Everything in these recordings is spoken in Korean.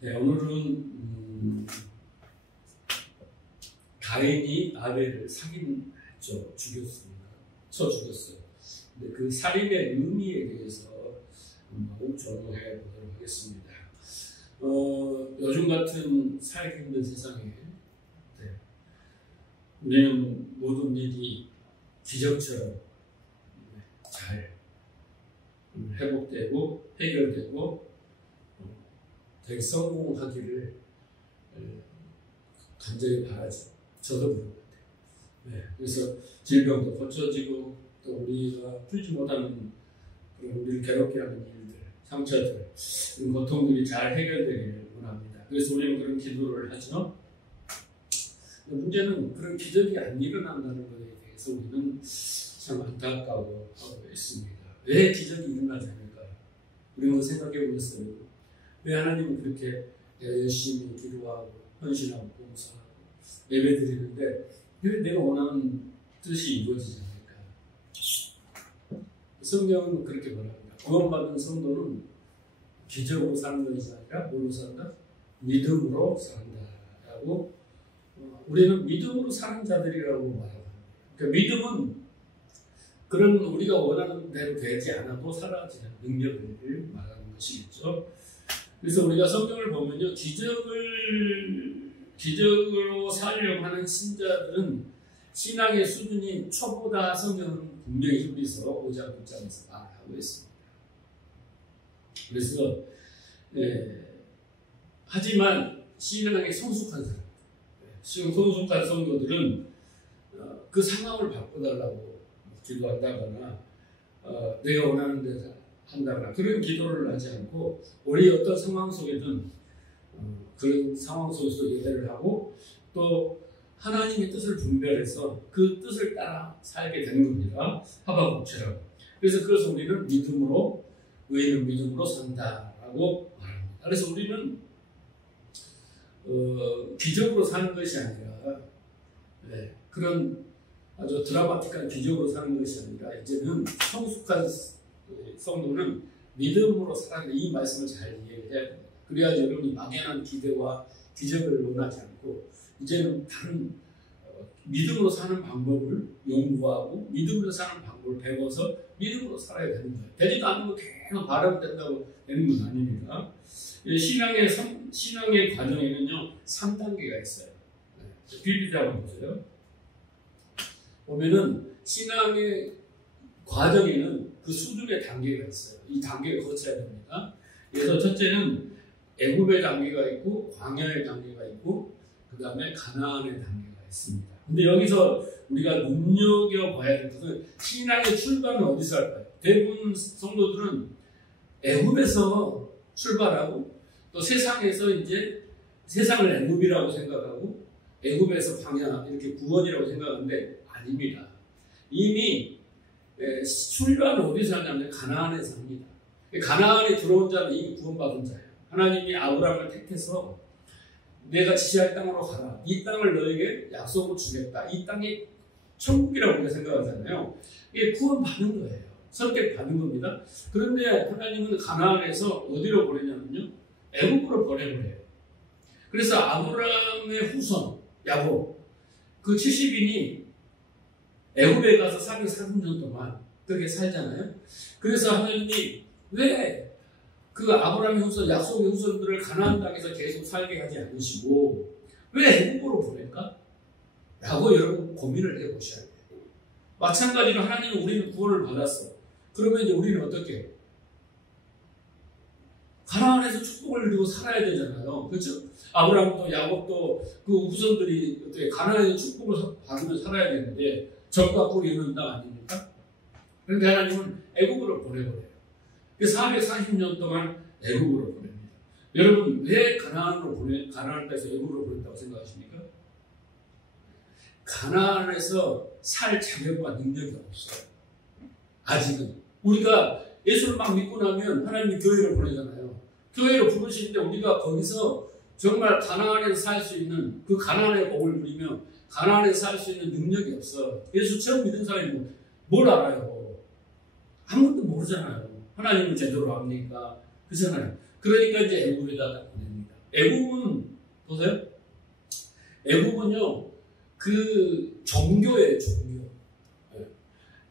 네, 오늘은 가인이 아벨을 살인했죠. 죽였습니다. 쳐 죽였어요. 근데 그 살인의 의미에 대해서 한번 전해 보도록 하겠습니다. 요즘 같은 살기 힘든 세상에 우리는 모든 일이 기적처럼 잘 회복되고 해결되고 되게 성공하기를 간절히 바라죠. 저도 그런 것 같아요. 네, 그래서 질병도 고쳐지고 또 우리가 풀지 못하는 그런 우리를 괴롭게 하는 일들, 상처들, 그런 고통들이 잘 해결되기를 원합니다. 그래서 우리는 그런 기도를 하죠. 문제는 그런 기적이 안 일어난다는 것에 대해서 우리는 참 안타까워하고 있습니다. 왜 기적이 일어나지 않을까요? 우리는 생각해 보겠어요. 왜 하나님은 그렇게 열심히 기도하고 헌신하고 봉사하고 예배드리는데 왜 내가 원하는 뜻이 이루어지지 않을까? 성경은 그렇게 말합니다. 구원받은 성도는 기적으로 사는 것이 아니라 뭘로 산다? 믿음으로 산다라고 우리는 믿음으로 사는 자들이라고 말합니다. 그러니까 믿음은 그런 우리가 원하는 대로 되지 않아도 사라지는 능력을 말하는 것이겠죠. 그래서 우리가 성경을 보면요, 기적으로 살려고 하는 신자들은 신앙의 수준이 초보다 성경은 분명히 히브리서 5장 9장에서 말하고 있습니다. 그래서 하지만 신앙에 성숙한 사람, 성숙한 성도들은 그 상황을 바꿔달라고 기도한다거나 내가 원하는 데서 한다거나 그런 기도를 하지 않고 우리 어떤 상황 속에든 그런 상황 속에서 예배를 하고 또 하나님의 뜻을 분별해서 그 뜻을 따라 살게 되는 겁니다. 하박국처럼. 그래서 그것을 우리는 믿음으로, 의인은 믿음으로 산다라고 말합니다. 그래서 우리는 기적으로 사는 것이 아니라 그런 아주 드라마틱한 기적으로 사는 것이 아니라 이제는 성숙한 성도는 믿음으로 살아야 이 말씀을 잘 이해해야 됩니다. 그래야지 여러분이 막연한 기대와 기적을 원하지 않고 이제는 다른 믿음으로 사는 방법을 연구하고 믿음으로 사는 방법을 배워서 믿음으로 살아야 되는 거예요. 되지도 않는 거 계속 바라면 된다고 되는 건 아닙니다. 신앙의 과정에는요 3단계가 있어요. 비비자 한번 보세요. 보면은 신앙의 과정에는 그 수준의 단계가 있어요. 이 단계를 거쳐야 됩니다. 그래서 첫째는 애굽의 단계가 있고 광야의 단계가 있고 그 다음에 가나안의 단계가 있습니다. 근데 여기서 우리가 눈여겨봐야 될 것은 신앙의 출발은 어디서 할까요? 대부분 성도들은 애굽에서 출발하고 또 세상에서 이제 세상을 애굽이라고 생각하고 애굽에서 광야 이렇게 구원이라고 생각하는데 아닙니다. 이미 출발은 어디서 하냐면 가나안에서 합니다. 가나안에 들어온 자는 이미 구원받은 자예요. 하나님이 아브라함을 택해서 내가 지시할 땅으로 가라. 이 땅을 너에게 약속으로 주겠다. 이 땅이 천국이라고 우리가 생각하잖아요. 이게 구원받는 거예요. 선택받는 겁니다. 그런데 하나님은 가나안에서 어디로 보내냐면요. 애굽으로 보내버려요. 그래서 아브라함의 후손 야곱 그 70인이 애굽에 가서 440년 동안 그렇게 살잖아요. 그래서 하나님이 왜 그 아브라함의 후손, 약속의 후손들을 가나안 땅에서 계속 살게 하지 않으시고 왜 애굽으로 보낼까? 라고 여러분 고민을 해보셔야 돼요. 마찬가지로 하나님은 우리는 구원을 받았어. 그러면 이제 우리는 어떻게 해요? 가나안에서 축복을 누리고 살아야 되잖아요. 그렇죠? 아브라함도 야곱도 그 후손들이 어떻게 가나안에서 축복을 받으며 살아야 되는데 적과 꿀이 흐르는 땅 아닙니까? 그런데 하나님은 애굽으로 보내버려요. 440년 동안 애굽으로 보냅니다. 여러분 왜 가나안 땅에서 애굽으로 보냈다고 생각하십니까? 가나안에서 살 자격과 능력이 없어요. 아직은. 우리가 예수를 막 믿고 나면 하나님이 교회로 보내잖아요. 교회로 부르시는데 우리가 거기서 정말 가나안에서 살 수 있는 그 가나안의 복을 누리며 가나안에서 살 수 있는 능력이 없어. 예수 처음 믿은 사람이 뭘 알아요? 아무것도 모르잖아요. 하나님은 제대로 압니까? 그렇잖아요. 그러니까 이제 애굽에다가 보냅니다. 애굽은 보세요. 애굽은요 그 종교예요, 종교.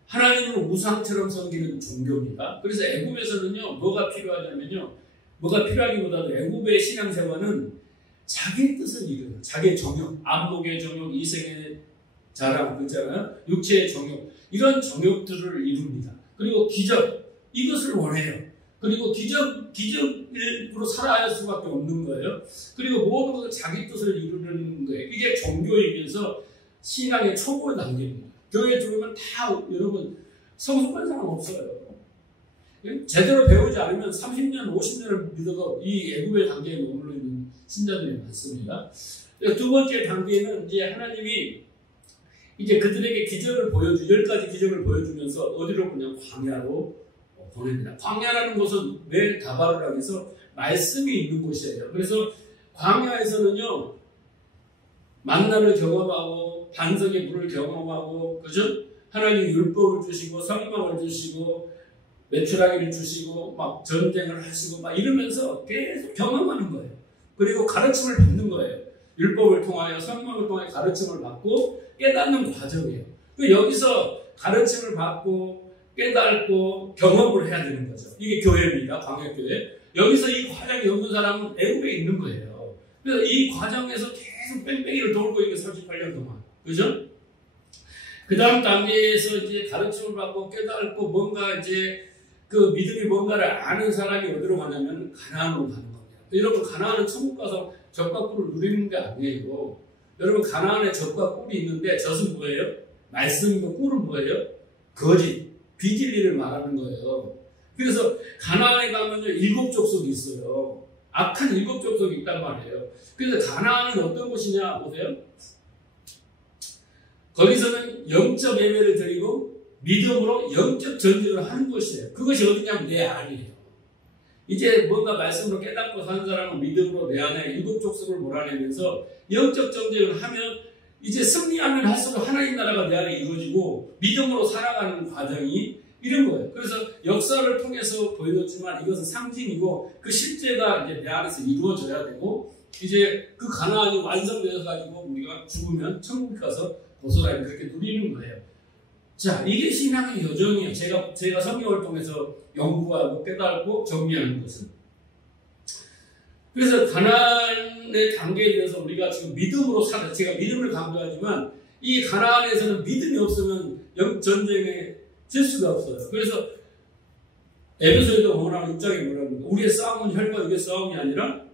하나님을 우상처럼 섬기는 종교입니다. 그래서 애굽에서는요 뭐가 필요하냐면요, 뭐가 필요하기보다도 애굽의 신앙생활은 자기의 뜻을 이루는, 자기의 정욕, 안목의 정욕, 이생의 자랑 있잖아요. 육체의 정욕, 이런 정욕들을 이룹니다. 그리고 기적, 이것을 원해요. 그리고 기적으로 살아야 할 수밖에 없는 거예요. 그리고 모든 것을 자기 뜻을 이루는 거예요. 이게 종교이면서 신앙의 초보 단계입니다. 교회에 들어오면 다 여러분 성숙한 사람 없어요. 제대로 배우지 않으면 30년, 50년을 믿어도 이 애굽의 단계에 머물러 있는 신자들이 많습니다. 두 번째 단계는 이제 하나님이 이제 그들에게 기적을 10가지 기적을 보여주면서 어디로 그냥 광야로 보냅니다. 광야라는 곳은 왜 다바르라 해서 말씀이 있는 곳이에요. 그래서 광야에서는요 만나를 경험하고 반석의 물을 경험하고, 그죠? 하나님 율법을 주시고 성경을 주시고 메추라기를 주시고 막 전쟁을 하시고 막 이러면서 계속 경험하는 거예요. 그리고 가르침을 받는 거예요. 율법을 통하여 성경을 통해 가르침을 받고 깨닫는 과정이에요. 여기서 가르침을 받고 깨닫고 경험을 해야 되는 거죠. 이게 교회입니다. 광야교회. 여기서 이 과정이 없는 사람은 애굽에 있는 거예요. 그래서 이 과정에서 계속 뺑뺑이를 돌고 있는 38년 동안. 그죠? 그 다음 단계에서 이제 가르침을 받고 깨닫고 뭔가 이제 그 믿음이 뭔가를 아는 사람이 어디로 가냐면 가나안으로 가는 겁니다. 여러분, 가나안은 천국 가서 젖과 꿀을 누리는 게 아니에요. 여러분, 가나안에 젖과 꿀이 있는데 젖은 뭐예요? 말씀이고 꿀은 뭐예요? 거짓, 비진리를 말하는 거예요. 그래서 가나안에 가면요 7족속이 있어요. 악한 7족속이 있단 말이에요. 그래서 가나안은 어떤 곳이냐 보세요. 거기서는 영적 예배를 드리고 믿음으로 영적 전쟁을 하는 곳이에요. 그것이 어디냐면 내 안이에요. 이제 뭔가 말씀으로 깨닫고 사는 사람은 믿음으로 내 안에 7족속을 몰아내면서 영적 전쟁을 하면 이제 승리하면 할수록 하나님 나라가 내 안에 이루어지고 믿음으로 살아가는 과정이 이런 거예요. 그래서 역사를 통해서 보여줬지만 이것은 상징이고 그 실제가 이제 내 안에서 이루어져야 되고, 이제 그 가나안이 완성되어 가지고 우리가 죽으면 천국 가서 고스란히 그렇게 누리는 거예요. 자, 이게 신앙의 여정이에요. 제가 성경을 통해서 연구하고 깨닫고 정리하는 것은. 그래서 가나안의 단계에 대해서 우리가 지금 믿음으로 살아, 제가 믿음을 강조하지만 이 가나안에서는 믿음이 없으면 전쟁에 질 수가 없어요. 그래서 에베소에도 보면 6장에 뭐라는 거예요? 우리의 싸움은 혈과 육의 싸움이 아니라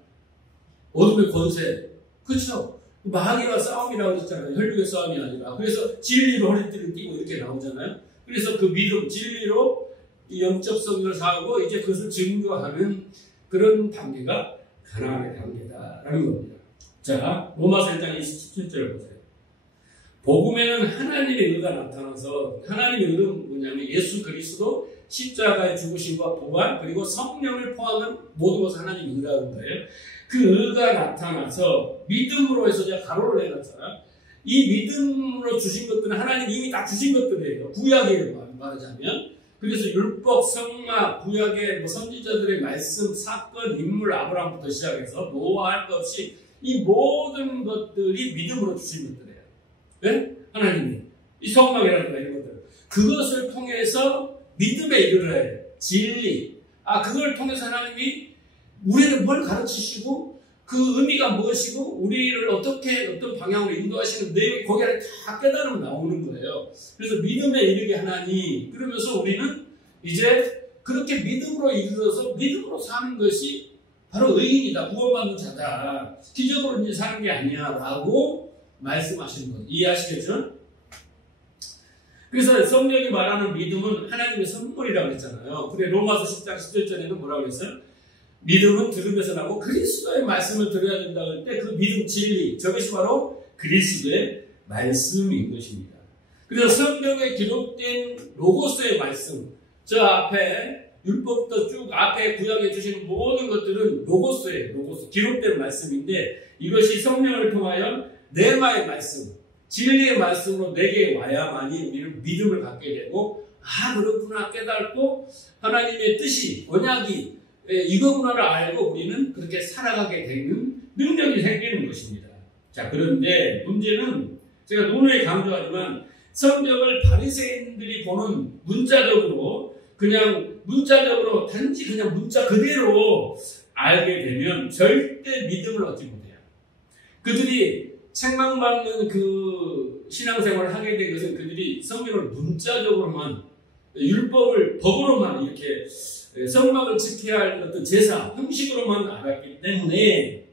어둠의 권세. 그렇죠? 마귀와 싸움이라고 했잖아요. 혈육의 싸움이 아니라. 그래서 진리로 허리띠를 띠고 이렇게 나오잖아요. 그래서 그 믿음, 진리로 영적 성령을 사고 이제 그것을 증거하는 그런 단계가 가나안의 단계다라는 겁니다. 자, 로마서 1장 27절을 보세요. 복음에는 하나님의 의가 나타나서, 하나님의 의는 뭐냐면 예수 그리스도 십자가의 죽으심과 부활 그리고 성령을 포함한 모든 것을 하나님의 의라는 거예요. 그 의가 나타나서 믿음으로 해서 제가 가로를 해놨잖아요. 이 믿음으로 주신 것들은 하나님 이미 다 주신 것들이에요. 구약이에요, 말하자면. 그래서 율법, 성막, 구약의 선지자들의 말씀, 사건, 인물, 아브라함부터 시작해서 노아할 것 없이 이 모든 것들이 믿음으로 주신 것들이에요. 네? 하나님이. 이 성막이라든가 이런 것들. 그것을 통해서 믿음에 이르러야 진리. 그걸 통해서 하나님이 우리를 뭘 가르치시고 그 의미가 무엇이고 우리를 어떻게 어떤 방향으로 인도하시는 내용이 거기 안에 다 깨달으면 나오는 거예요. 그래서 믿음에 이르게 하나니, 그러면서 우리는 이제 그렇게 믿음으로 이르러서 믿음으로 사는 것이 바로 의인이다, 구원받는 자다, 기적으로 이제 사는 게 아니야 라고 말씀하시는 거예요. 이해하시겠죠? 그래서 성경이 말하는 믿음은 하나님의 선물이라고 했잖아요. 그래 로마서 10장 10절에는 뭐라고 했어요? 믿음은 들으면서 나고 그리스도의 말씀을 들어야 된다고 할 때 그 믿음 진리, 저것이 바로 그리스도의 말씀인 것입니다. 그래서 성경에 기록된 로고스의 말씀, 저 앞에 율법부터 쭉 앞에 구약에 주시는 모든 것들은 로고스예요. 로고스, 기록된 말씀인데 이것이 성령을 통하여 네마의 말씀, 진리의 말씀으로 내게 와야만이 우리는 믿음을 갖게 되고 그렇구나 깨닫고 하나님의 뜻이, 언약이 이거구나를 알고 우리는 그렇게 살아가게 되는 능력이 생기는 것입니다. 자, 그런데 문제는 제가 논의에 강조하지만 성경을 바리새인들이 보는 문자적으로 단지 그냥 문자 그대로 알게 되면 절대 믿음을 얻지 못해요. 그들이 책망받는 그 신앙생활을 하게 된 것은 그들이 성경을 문자적으로만 율법을 법으로만 이렇게 성막을 지켜야 할 어떤 제사 형식으로만 알았기 때문에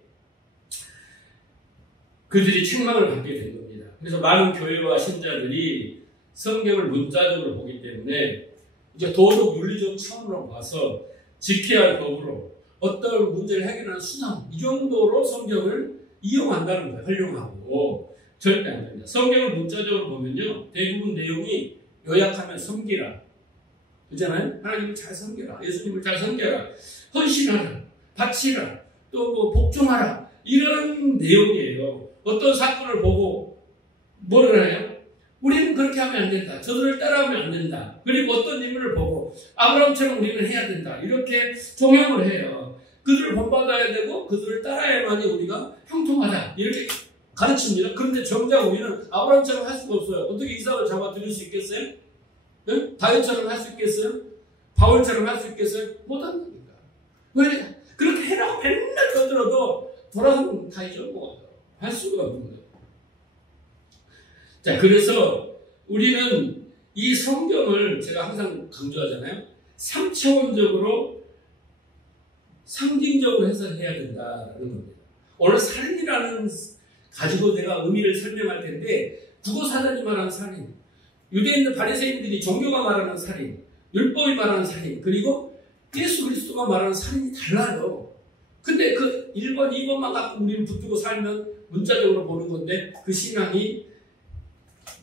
그들이 책망을 받게 된 겁니다. 그래서 많은 교회와 신자들이 성경을 문자적으로 보기 때문에 이제 도덕 윤리적 차원으로 봐서 지켜야 할 법으로 어떤 문제를 해결하는 수단 이 정도로 성경을 이용한다는 거예요. 활용하고 절대 안 됩니다. 성경을 문자적으로 보면요 대부분 내용이 요약하면 섬기라 그렇잖아요. 하나님을 잘 섬겨라, 예수님을 잘 섬겨라, 헌신하라, 바치라, 또 뭐 복종하라 이런 내용이에요. 어떤 사건을 보고 뭐를 해요? 우리는 그렇게 하면 안 된다. 저들을 따라하면 안 된다. 그리고 어떤 인물을 보고 아브라함처럼 우리는 해야 된다. 이렇게 종용을 해요. 그들을 본받아야 되고 그들을 따라야만이 우리가 형통하다. 이렇게 가르칩니다. 그런데 정작 우리는 아브라함처럼 할 수가 없어요. 어떻게 이삭을 잡아 들일 수 있겠어요? 네? 다윗처럼 할 수 있겠어요? 바울처럼 할 수 있겠어요? 못한다니까. 왜? 그렇게 해라고 맨날 떠들어도 돌아서면 다 잊어먹어요. 할 수가 없는 거예요. 자, 그래서 우리는 이 성경을 제가 항상 강조하잖아요. 3차원적으로 상징적으로 해석해야 된다는 겁니다. 오늘 살인이라는 가지고 내가 의미를 설명할 텐데 국어사전이 말하는 살인, 유대인들 바리새인들이 종교가 말하는 살인, 율법이 말하는 살인, 그리고 예수 그리스도가 말하는 살인이 달라요. 근데 그 1번, 2번만 갖고 우리는 붙들고 살면 문자적으로 보는 건데 그 신앙이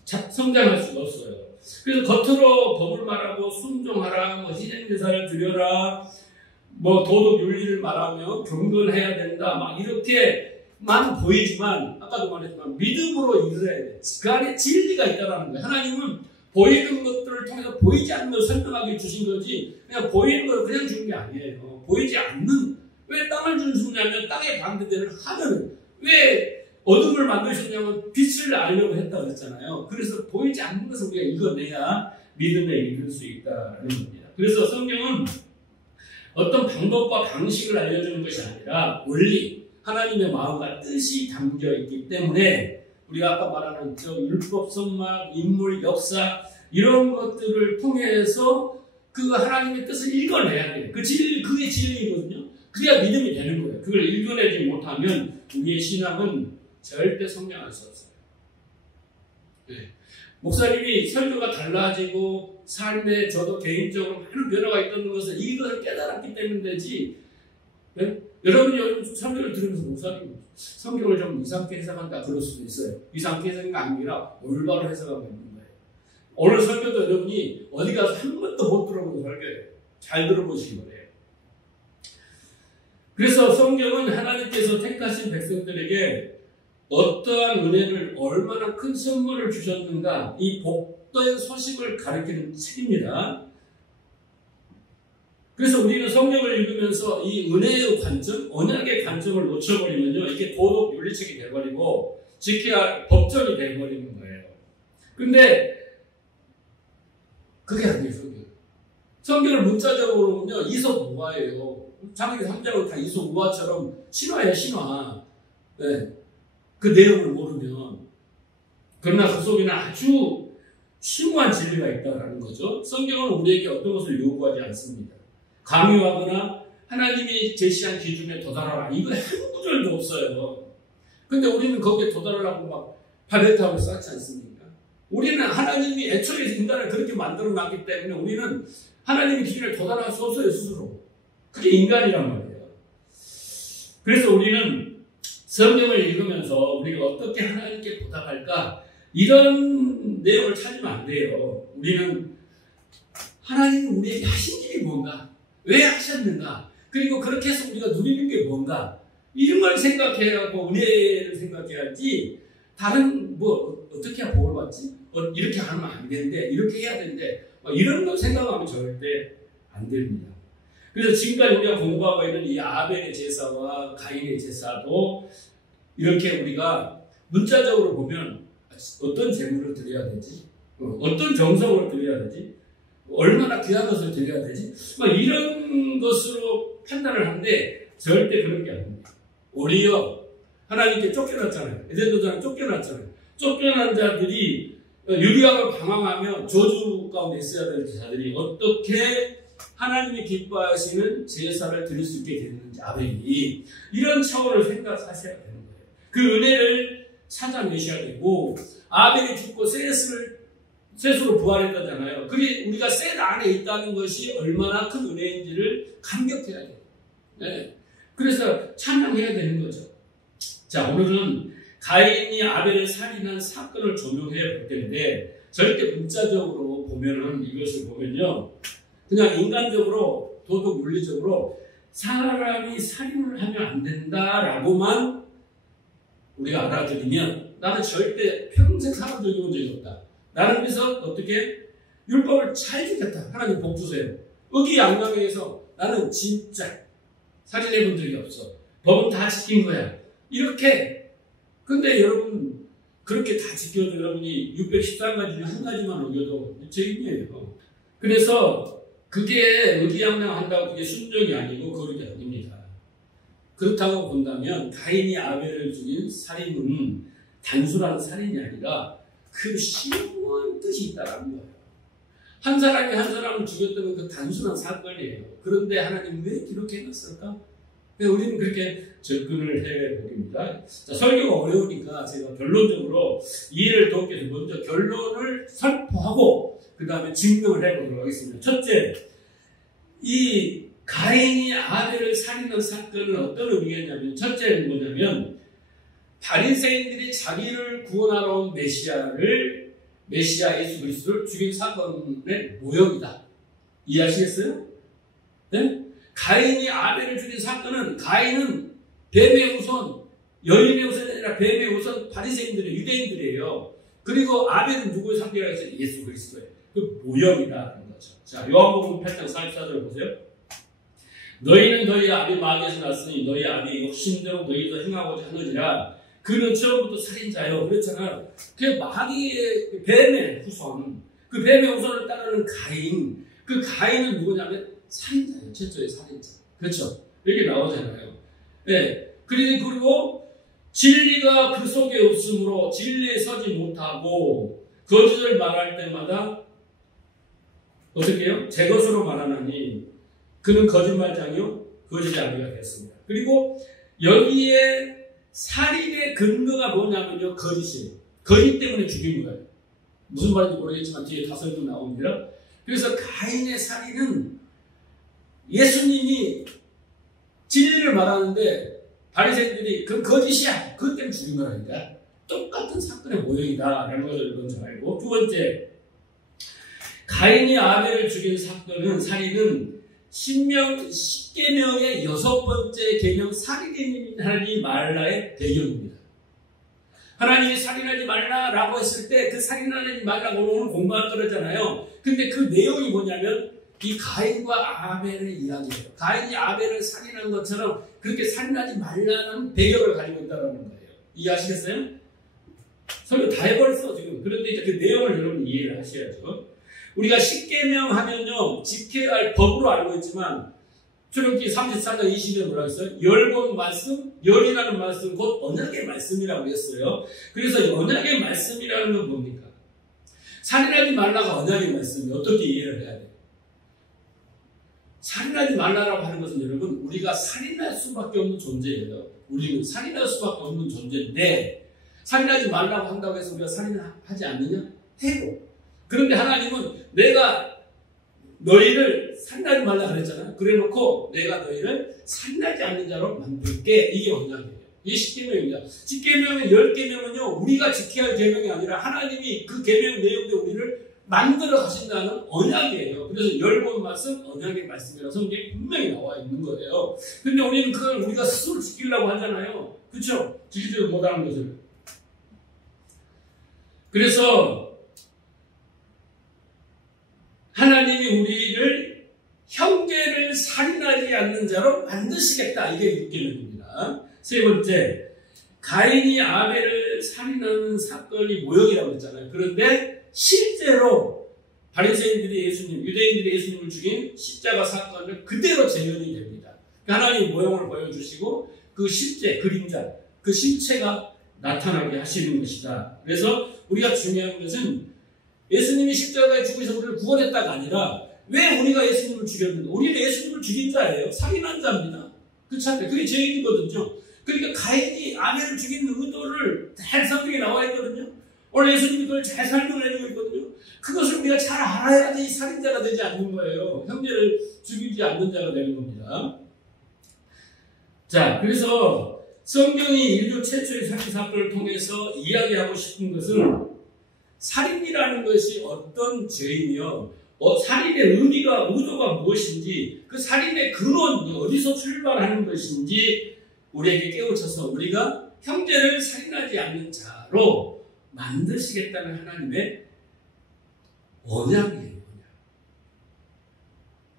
성장할 수가 없어요. 그래서 겉으로 법을 말하고 순종하라, 뭐 희생제사를 드려라, 뭐 도덕 윤리를 말하며 경건해야 된다, 막 이렇게만 보이지만 아까도 말했지만 믿음으로 이루어야 돼. 그 안에 진리가 있다는 거예요. 하나님은 보이는 것들을 통해서 보이지 않는 걸 설명하게 주신 거지 그냥 보이는 걸 그냥 주는 게 아니에요. 보이지 않는 왜 땅을 주셨냐면 땅에 반대되는 하늘은 왜 어둠을 만드셨냐면 빛을 알려고 했다고 했잖아요. 그래서 보이지 않는 것을 우리가 읽어내야 믿음에 이를 수 있다는 겁니다. 그래서 성경은 어떤 방법과 방식을 알려주는 것이 아니라 원리, 하나님의 마음과 뜻이 담겨 있기 때문에 우리가 아까 말하는 율법, 선막, 인물, 역사 이런 것들을 통해서 그 하나님의 뜻을 읽어내야 돼요. 그게 진리거든요. 그래야 믿음이 되는 거예요. 그걸 읽어내지 못하면 우리의 신앙은 절대 성장할 수 없어요. 네. 목사님이 설교가 달라지고 삶에 저도 개인적으로 많은 변화가 있다는 것을 이것을 깨달았기 때문이지. 네? 여러분이 요즘 설교를 들으면서 목사님 성경을 좀 이상하게 해석한다 그럴 수도 있어요. 이상하게 해석한 게 아니라 올바로 해석하고 있는 거예요. 오늘 설교도 여러분이 어디 가서 한 번도 못 들어본 설교예요. 잘 들어보시기 바래요. 그래서 성경은 하나님께서 택하신 백성들에게 어떠한 은혜를 얼마나 큰 선물을 주셨는가 이 복된 소식을 가리키는 책입니다. 그래서 우리는 성경을 읽으면서 이 은혜의 관점, 언약의 관점을 놓쳐버리면요 이게 도덕 윤리책이 돼버리고 지켜야 할 법전이 돼버리는 거예요. 근데 그게 아니에요. 성경을 문자적으로 보면 이솝우화예요. 창세기 3장은 다 이솝우화처럼 신화예요. 신화. 네. 그 내용을 모르면. 그러나 그 속에는 아주 심오한 진리가 있다는 거죠. 성경은 우리에게 어떤 것을 요구하지 않습니다. 강요하거나 하나님이 제시한 기준에 도달하라. 이거 한 구절도 없어요. 근데 우리는 거기에 도달하려고 막 바벨탑을 쌓지 않습니까? 우리는 하나님이 애초에 인간을 그렇게 만들어 놨기 때문에 우리는 하나님의 기준에 도달할 수 없어요, 스스로. 그게 인간이란 말이에요. 그래서 우리는 성경을 읽으면서 우리가 어떻게 하나님께 보답할까? 이런 내용을 찾으면 안 돼요. 우리는 하나님이 우리에게 하신 일이 뭔가? 왜 하셨는가? 그리고 그렇게 해서 우리가 누리는 게 뭔가? 이런 걸 생각해야 하고 은혜를 생각해야지 다른 뭐 어떻게 해야 복을 받지? 이렇게 하면 안 되는데 이렇게 해야 되는데 이런 거 생각하면 절대 안 됩니다. 그래서 지금까지 우리가 공부하고 있는 이 아벨의 제사와 가인의 제사도 이렇게 우리가 문자적으로 보면 어떤 제물을 드려야 되지? 어떤 정성을 드려야 되지? 얼마나 귀한 것을 드려야 되지? 이런 것으로 판단을 하는데 절대 그런 게 아닙니다. 오히려 하나님께 쫓겨났잖아요. 에덴 동산에 쫓겨났잖아요. 쫓겨난 자들이 유리하고 방황하며 저주 가운데 있어야 될 자들이 어떻게 하나님이 기뻐하시는 제사를 드릴 수 있게 되는지 아벨이 이런 차원을 생각하셔야 되는 거예요. 그 은혜를 찾아내셔야 되고 아벨이 죽고 셋으로 부활했다잖아요. 그게 우리가 셋 안에 있다는 것이 얼마나 큰 은혜인지를 감격해야 돼요. 네. 그래서 찬양해야 되는 거죠. 자, 오늘은 가인이 아벨을 살인한 사건을 조명해 볼 텐데 절대 문자적으로 보면은 이것을 보면요. 그냥 인간적으로 도덕 윤리적으로 사람이 살인을 하면 안 된다라고만 우리가 알아들이면 나는 절대 평생 사람 죽여본 적이 없다. 나는 그래서 어떻게 율법을 잘 지켰다. 하나님 복 주세요. 의기양양해서 나는 진짜 살인해 본 적이 없어. 법은 다 지킨 거야. 이렇게. 근데 여러분 그렇게 다 지켜도 여러분이 613가지 중에 한 가지만 어겨도 죄인이에요. 그래서 그게 의기양양한다고 그게 순종이 아니고 거룩이 아닙니다. 그렇다고 본다면 가인이 아벨을 죽인 살인은 단순한 살인이 아니라 그 심오한 뜻이 있다는 거예요. 한 사람이 한 사람을 죽였다면 그 단순한 사건이에요. 그런데 하나님 왜 이렇게 해놨을까? 우리는 그렇게 접근을 해봅니다. 자, 설교가 어려우니까 제가 결론적으로 이해를 돕기 위해서 먼저 결론을 선포하고 그 다음에 증명을 해보도록 하겠습니다. 첫째, 이 가인이 아벨을 살인한 사건은 어떤 의미겠냐면 첫째는 뭐냐면 바리새인들이 자기를 구원하러 온 메시아 예수 그리스도를 죽인 사건의 모형이다. 이해하시겠어요? 네? 가인이 아벨을 죽인 사건은 가인은 뱀의 우선, 여인의 우선이 아니라 뱀의 우선 바리새인들의 유대인들이에요. 그리고 아벨은 누구의 상대가 있어요? 예수 그리스도예요. 그 모형이다. 거죠. 자, 요한복음 8장 44절 보세요. 너희는 너희 아비 마귀에서 났으니 너희 아비 욕심대로 너희도 행하고자 하느니라. 그는 처음부터 살인자요. 그렇잖아요. 그 마귀의 뱀의 후손, 그 뱀의 후손을 따르는 가인, 그 가인은 누구냐면 살인자예요. 최초의 살인자. 그렇죠? 이렇게 나오잖아요. 네. 그리고 진리가 그 속에 없으므로 진리에 서지 못하고 거짓을 말할 때마다 어떻게 해요? 제 것으로 말하나니 그는 거짓말장이요 거짓의 아비가 됐습니다. 그리고 여기에 살인의 근거가 뭐냐면요, 거짓이에요. 거짓 때문에 죽인 거예요. 무슨 말인지 모르겠지만 뒤에 다설도 나옵니다. 그래서 가인의 살인은 예수님이 진리를 말하는데 바리새인들이 그 거짓이야. 그것 때문에 죽인 거라니까. 똑같은 사건의 모형이다라는 것을 먼저 알고, 두 번째, 가인이 아벨을 죽인 사건은 살인은 십계명의 6번째 계명 살인하지 말라의 배경입니다. 하나님이 살인하지 말라라고 했을 때 그 살인하지 말라고 오늘 공부할 거잖아요. 근데 그 내용이 뭐냐면 이 가인과 아벨의 이야기예요. 가인이 아벨을 살인한 것처럼 그렇게 살인하지 말라는 배경을 가지고 있다는 거예요. 이해하시겠어요? 설교 다 해버렸어 지금. 그런데 이제 그 내용을 여러분 이해를 하셔야죠. 우리가 십계명 하면요 지켜야 할 법으로 알고 있지만 출애굽기 34장 20절에 뭐라고 했어요? 열본 말씀, 열이라는 말씀 곧 언약의 말씀이라고 했어요. 그래서 언약의 말씀이라는 건 뭡니까? 살인하지 말라가 언약의 말씀이 어떻게 이해를 해야 돼요? 살인하지 말라라고 하는 것은 여러분 우리가 살인할 수밖에 없는 존재예요. 우리는 살인할 수밖에 없는 존재인데 살인하지 말라고 한다고 해서 우리가 살인을 하지 않느냐? 해요. 그런데 하나님은 내가 너희를 살인하지 말라 그랬잖아요. 그래놓고 내가 너희를 살인하지 않는 자로 만들게. 이게 언약이에요. 이게 십계명입니다. 십계명의 10계명은요 우리가 지켜야 할 계명이 아니라 하나님이 그 계명 내용대로 우리를 만들어 가신다는 언약이에요. 그래서 열본 말씀, 언약의 말씀이라서 성경에 분명히 나와 있는 거예요. 근데 우리는 그걸 우리가 스스로 지키려고 하잖아요. 그렇죠? 지키지도 못하는 것을. 그래서 하나님이 우리를 형제를 살인하지 않는 자로 만드시겠다. 이게 6계명입니다. 세 번째, 가인이 아벨을 살인하는 사건이 모형이라고 했잖아요. 그런데 실제로 바리새인들이 유대인들이 예수님을 죽인 십자가 사건을 그대로 재현이 됩니다. 하나님 모형을 보여주시고 그 실제 그림자, 그 실체가 나타나게 하시는 것이다. 그래서 우리가 중요한 것은 예수님이 십자가에 죽으셔서 우리를 구원했다가 아니라 왜 우리가 예수님을 죽였는가? 우리는 예수님을 죽인 자예요. 살인한 자입니다. 그렇잖아요. 그게 죄인이거든요. 그러니까 가인이 아벨을 죽이는 의도를 잘 성경에 나와 있거든요. 오늘 예수님이 그걸 잘 설명을 해주고 있거든요. 그것을 우리가 잘 알아야지 살인자가 되지 않는 거예요. 형제를 죽이지 않는 자가 되는 겁니다. 자, 그래서 성경이 인류 최초의 살인 사건을 통해서 이야기하고 싶은 것은 살인이라는 것이 어떤 죄이며 살인의 의도가 무엇인지, 그 살인의 근원이 어디서 출발하는 것인지 우리에게 깨우쳐서 우리가 형제를 살인하지 않는 자로 만드시겠다는 하나님의 언약이에요.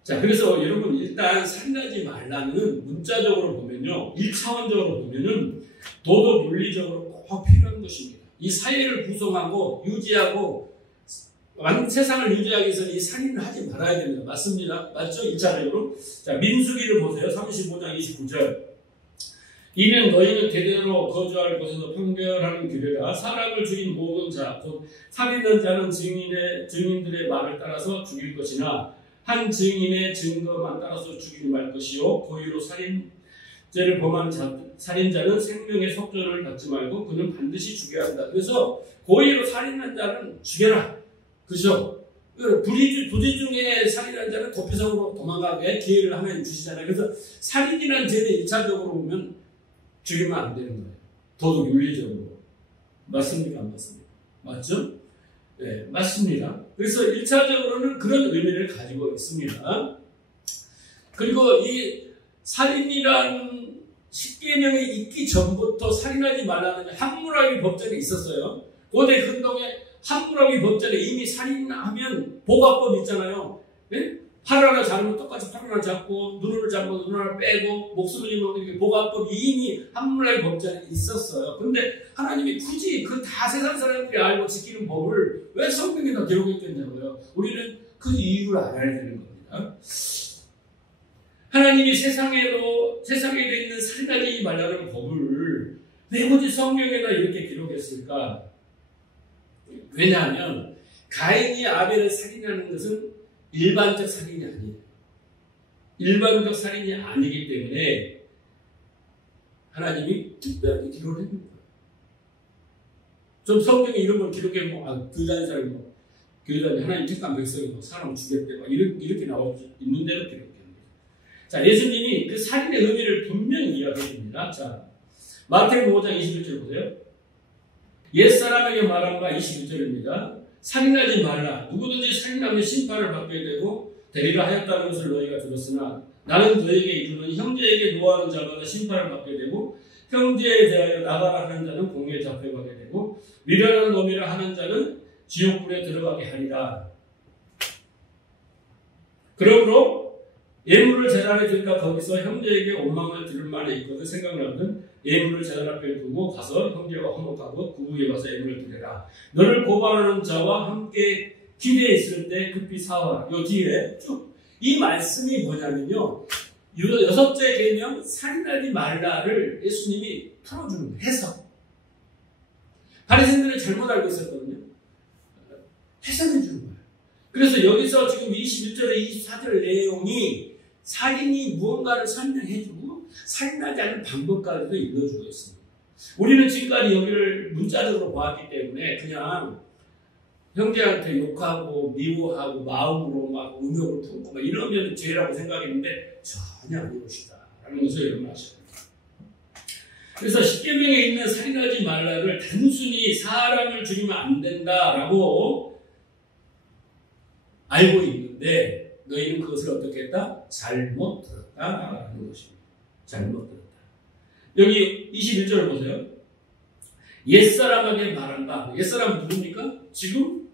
자, 그래서 여러분 일단 살인하지 말라는 문자적으로 보면요, 1차원적으로 보면은 도덕 윤리적으로 꼭 필요한 것입니다. 이 사회를 구성하고 유지하고 세상을 유지하기 위해서는 이 살인을 하지 말아야 됩니다. 맞습니다. 맞죠? 1차적으로. 자, 민수기를 보세요. 35장 29절. 이는 너희는 대대로 거주할 곳에서 판결하는 규례라. 사람을 죽인 모든 자, 곧 살인한 자는 증인들의 말을 따라서 죽일 것이나 한 증인의 증거만 따라서 죽이지 말 것이요, 고의로 살인죄를 범한 살인자는 생명의 속전을 받지 말고 그는 반드시 죽여야 한다. 그래서 고의로 살인한 자는 죽여라. 그죠? 부재 중에 살인한 자는 도피성으로 도망가게 기회를 하나님 주시잖아요. 그래서 살인이라는 죄는 1차적으로 보면 죽이면 안 되는 거예요. 도덕 윤리적으로. 맞습니까? 안 맞습니까? 맞죠? 네, 맞습니다. 그래서 1차적으로는 그런 의미를 가지고 있습니다. 그리고 이 살인이란 10계명이 있기 전부터 살인하지 말라는 함무라비 법전이 있었어요. 고대 근동에 함무라비 법전에 이미 살인하면 보호법 있잖아요. 네? 팔 하나 잡으면 똑같이 팔 하나 잡고, 눈을 잡으면 눈 하나 빼고, 목숨을 잃으면 이렇게 보호법이 이미 함무라비 법전에 있었어요. 근데 하나님이 굳이 그 다 세상 사람들이 알고 지키는 법을 왜 성경에다 기록했겠냐고요. 우리는 그 이유를 알아야 되는 겁니다. 하나님이 세상에 있는 살인하지 말라는 법을 왜 굳이 성경에다 이렇게 기록했을까? 왜냐하면 가인이 아벨을 살인하는 것은 일반적 살인이 아니에요. 일반적 살인이 아니기 때문에 하나님이 특별히 기록을 했는 거예요. 좀 성경에 이런 걸 기록해 보면 교회 다니는 사람이 교회 다니는 하나님 택한 백성이 사람 죽였대 이렇게 나와 있는 대로 기록해 줍니다. 자, 예수님이 그 살인의 의미를 분명히 이야기해 줍니다. 자, 마태복음 5장 21절 보세요. 옛사람에게 말한 바 21절입니다. 살인하지 말라. 누구든지 살인하면 심판을 받게 되고 되리라 하였다는 것을 너희가 들었으나 나는 너희에게 이르노니 형제에게 노하는 자마다 심판을 받게 되고 형제에 대하여 나가라 하는 자는 공에 잡혀가게 되고 미련한 놈이라 하는 자는 지옥불에 들어가게 하리라. 그러므로 예물을 제단에 들까 거기서 형제에게 원망을 들을 만에 있거든 생각나거든 예물을 제단 앞에 두고 가서 형제와 화목하고 그 후에 가서 예물을 드려라. 너를 고발하는 자와 함께 길에 있을 때 급히 사와라. 요 뒤에 쭉 이 말씀이 뭐냐면요, 6째 계명 살인하지 말라를 예수님이 풀어주는 거예요. 해석. 바리새인들은 잘못 알고 있었거든요. 해석해 주는 거예요. 그래서 여기서 지금 21절에 24절 내용이 살인이 무언가를 설명해주고 살인하지 않는 방법까지도 읽어주고 있습니다. 우리는 지금까지 여기를 문자적으로 보았기 때문에 그냥 형제한테 욕하고 미워하고 마음으로 막 음욕을 품고 막 이러면 죄라고 생각했는데 전혀 아닌 것이다라는 것을 여러분 아셔야 됩니다. 그래서 10계명에 있는 살인하지 말라를 단순히 사람을 죽이면 안 된다라고 알고 있는데 너희는 그것을 어떻게 했다? 잘못 들었다라는 것입니다. 잘못 들었다. 여기 21절을 보세요. 옛사람에게 말한다. 옛사람은 누굽니까? 지금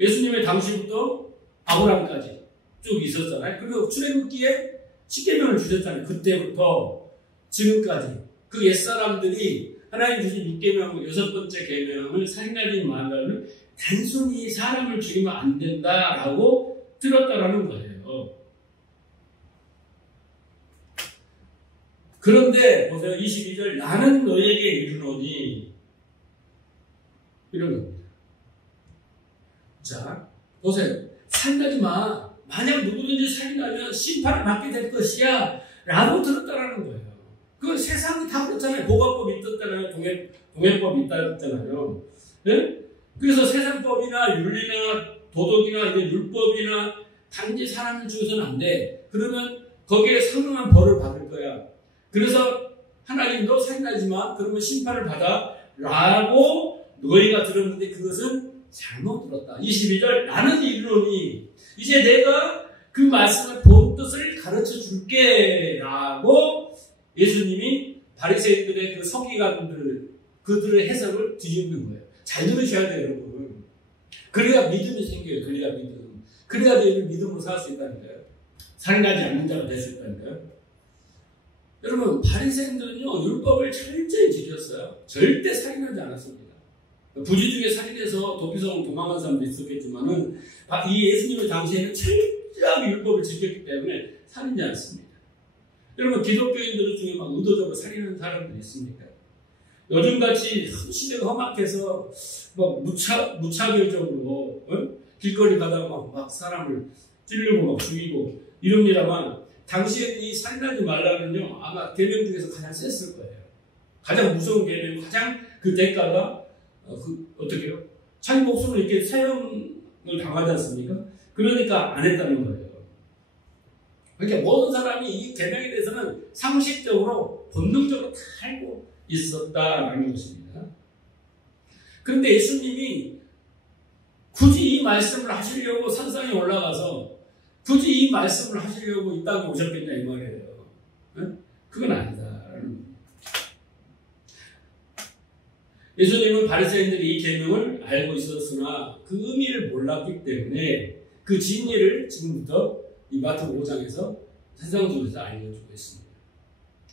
예수님의 당시부터 아브라함까지 쭉 있었잖아요. 그리고 출애굽기에 십계명을 주셨잖아요. 그때부터 지금까지 그 옛사람들이 하나님 주신 6계명, 6번째 계명을 살인하지 말라는 단순히 사람을 죽이면 안 된다라고 들었다라는 거예요. 그런데 보세요. 22절 나는 너에게 이르노니 이런 겁니다. 자, 보세요. 살인하지 마. 만약 누구든지 살인하면 심판을 받게 될 것이야 라고 들었다라는 거예요. 그 세상이 다 그렇잖아요. 보관법이 있었잖아요. 동행법이 있었잖아요. 네? 그래서 세상법이나 윤리나 도덕이나 이런 율법이나 단지 사람을 죽여서는 안 돼. 그러면 거기에 상응한 벌을 받을 거야. 그래서 하나님도 살인하지 마. 그러면 심판을 받아. 라고 너희가 들었는데 그것은 잘못 들었다. 22절 나는 이르노니 이제 내가 그 말씀을 본 뜻을 가르쳐 줄게. 라고 예수님이 바리새인들의 그 서기관들 그들의 해석을 뒤집는 거예요. 잘 들으셔야 돼요, 여러분. 그래야 믿음이 생겨요. 그래야 믿음. 그래야 너희를 믿음으로 살 수 있다는 거예요. 살인하지 않는 자가 될 수 있다는 거예요. 여러분, 바리새인들은요 율법을 철저히 지켰어요. 절대 살인하지 않았습니다. 부지 중에 살인해서 도피성으로 도망간 사람도 있었겠지만은 이 예수님의 당시에는 철저하게 율법을 지켰기 때문에 살인하지 않습니다. 여러분, 기독교인들 중에 막 의도적으로 살인하는 사람들이 있습니까? 요즘같이 시대가 험악해서 막 무차별적으로 길거리 가다가 막 사람을 찔르고 막 죽이고 이럽니다만 당시에 이 살인하지 말라는요 아마 계명 중에서 가장 셌을 거예요. 가장 무서운 계명, 가장 그 대가가 어떻게 해요? 자기 목숨을 이렇게 사형을 당하지 않습니까? 그러니까 안 했다는 거예요. 그러니까 모든 사람이 이 계명에 대해서는 상식적으로 본능적으로 다 알고 있었다라는 것입니다. 그런데 예수님이 굳이 이 말씀을 하시려고 산상에 올라가서 굳이 이 말씀을 하시려고 이 땅에 오셨겠냐 이 말이에요. 그건 아니다. 예수님은 바리새인들이 이 계명을 알고 있었으나 그 의미를 몰랐기 때문에 그 진리를 지금부터 이 마태복음 5장에서 산상수에서 알려주고 있습니다.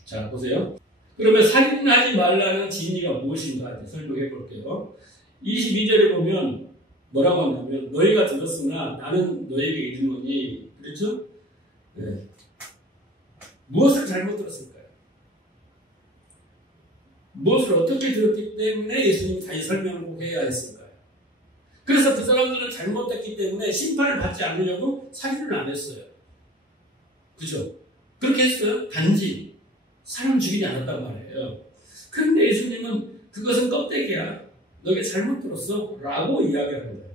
자, 보세요. 그러면 살인하지 말라는 진리가 무엇인가 설명해 볼게요. 22절에 보면 뭐라고 하냐면 너희가 들었으나 나는 너에게 이르노니 그렇죠? 네. 무엇을 잘못 들었을까요? 무엇을 어떻게 들었기 때문에 예수님이 다시 설명을 꼭 해야 했을까요? 그래서 그 사람들은 잘못했기 때문에 심판을 받지 않으려고 살인을 안 했어요. 그죠? 그렇게 했어요. 단지 사람 죽이지 않았단 말이에요. 그런데 예수님은 그것은 껍데기야. 너게 잘못 들었어. 라고 이야기하는 거예요.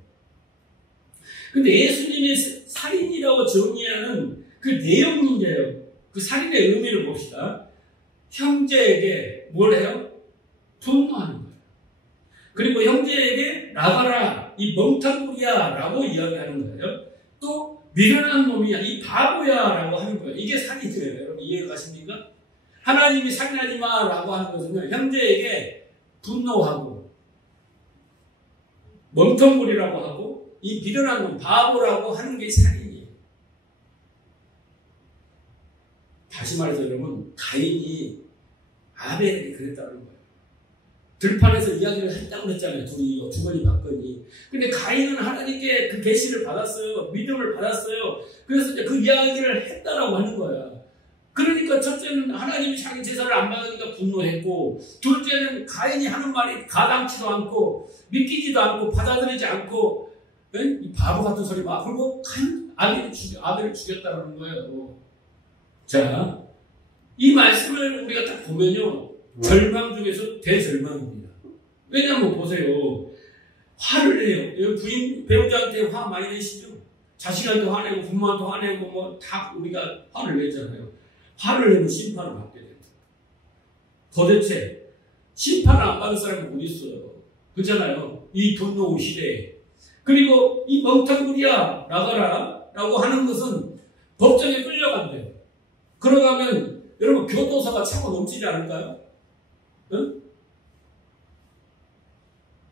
근데 예수님이 살인이라고 정의하는 그 내용 문제예요. 그 살인의 의미를 봅시다. 형제에게 뭘 해요? 분노하는 거예요. 그리고 형제에게 나가라, 이 멍텅구리야 라고 이야기하는 거예요. 또 미련한 놈이야, 이 바보야 라고 하는 거예요. 이게 살인이에요. 여러분 이해가 가십니까? 하나님이 살인하지 마 라고 하는 것은 형제에게 분노하고 멍텅구리라고 하고 이 미련한 놈, 바보라고 하는 게 살인이에요. 다시 말해서 여러분, 가인이 아벨에게 그랬다는 거예요. 들판에서 이야기를 했다고 했잖아요. 둘이 주거니 받거니. 근데 가인은 하나님께 그 계시를 받았어요. 믿음을 받았어요. 그래서 이제 그 이야기를 했다라고 하는 거야. 그러니까 첫째는 하나님이 자기 제사를 안 받으니까 분노했고, 둘째는 가인이 하는 말이 가당치도 않고 믿기지도 않고 받아들이지 않고 이 바보 같은 소리 막 그리고 아벨을 죽였다는 거예요. 자, 이 말씀을 우리가 딱 보면요, 절망 중에서 대절망입니다. 왜냐하면 보세요, 화를 내요. 부인 배우자한테 화 많이 내시죠. 자식한테 화내고 부모한테 화내고 뭐 다 우리가 화를 내잖아요. 화를 내면 심판을 받게 됩니다. 도대체 심판을 안 받은 사람이 어디 있어요? 그렇잖아요. 이 분노 시대에. 그리고 이 멍텅구리야 나가라 라고 하는 것은 법정에 끌려간대요. 그러가면 여러분 교도소가 차고 넘치지 않을까요? 응?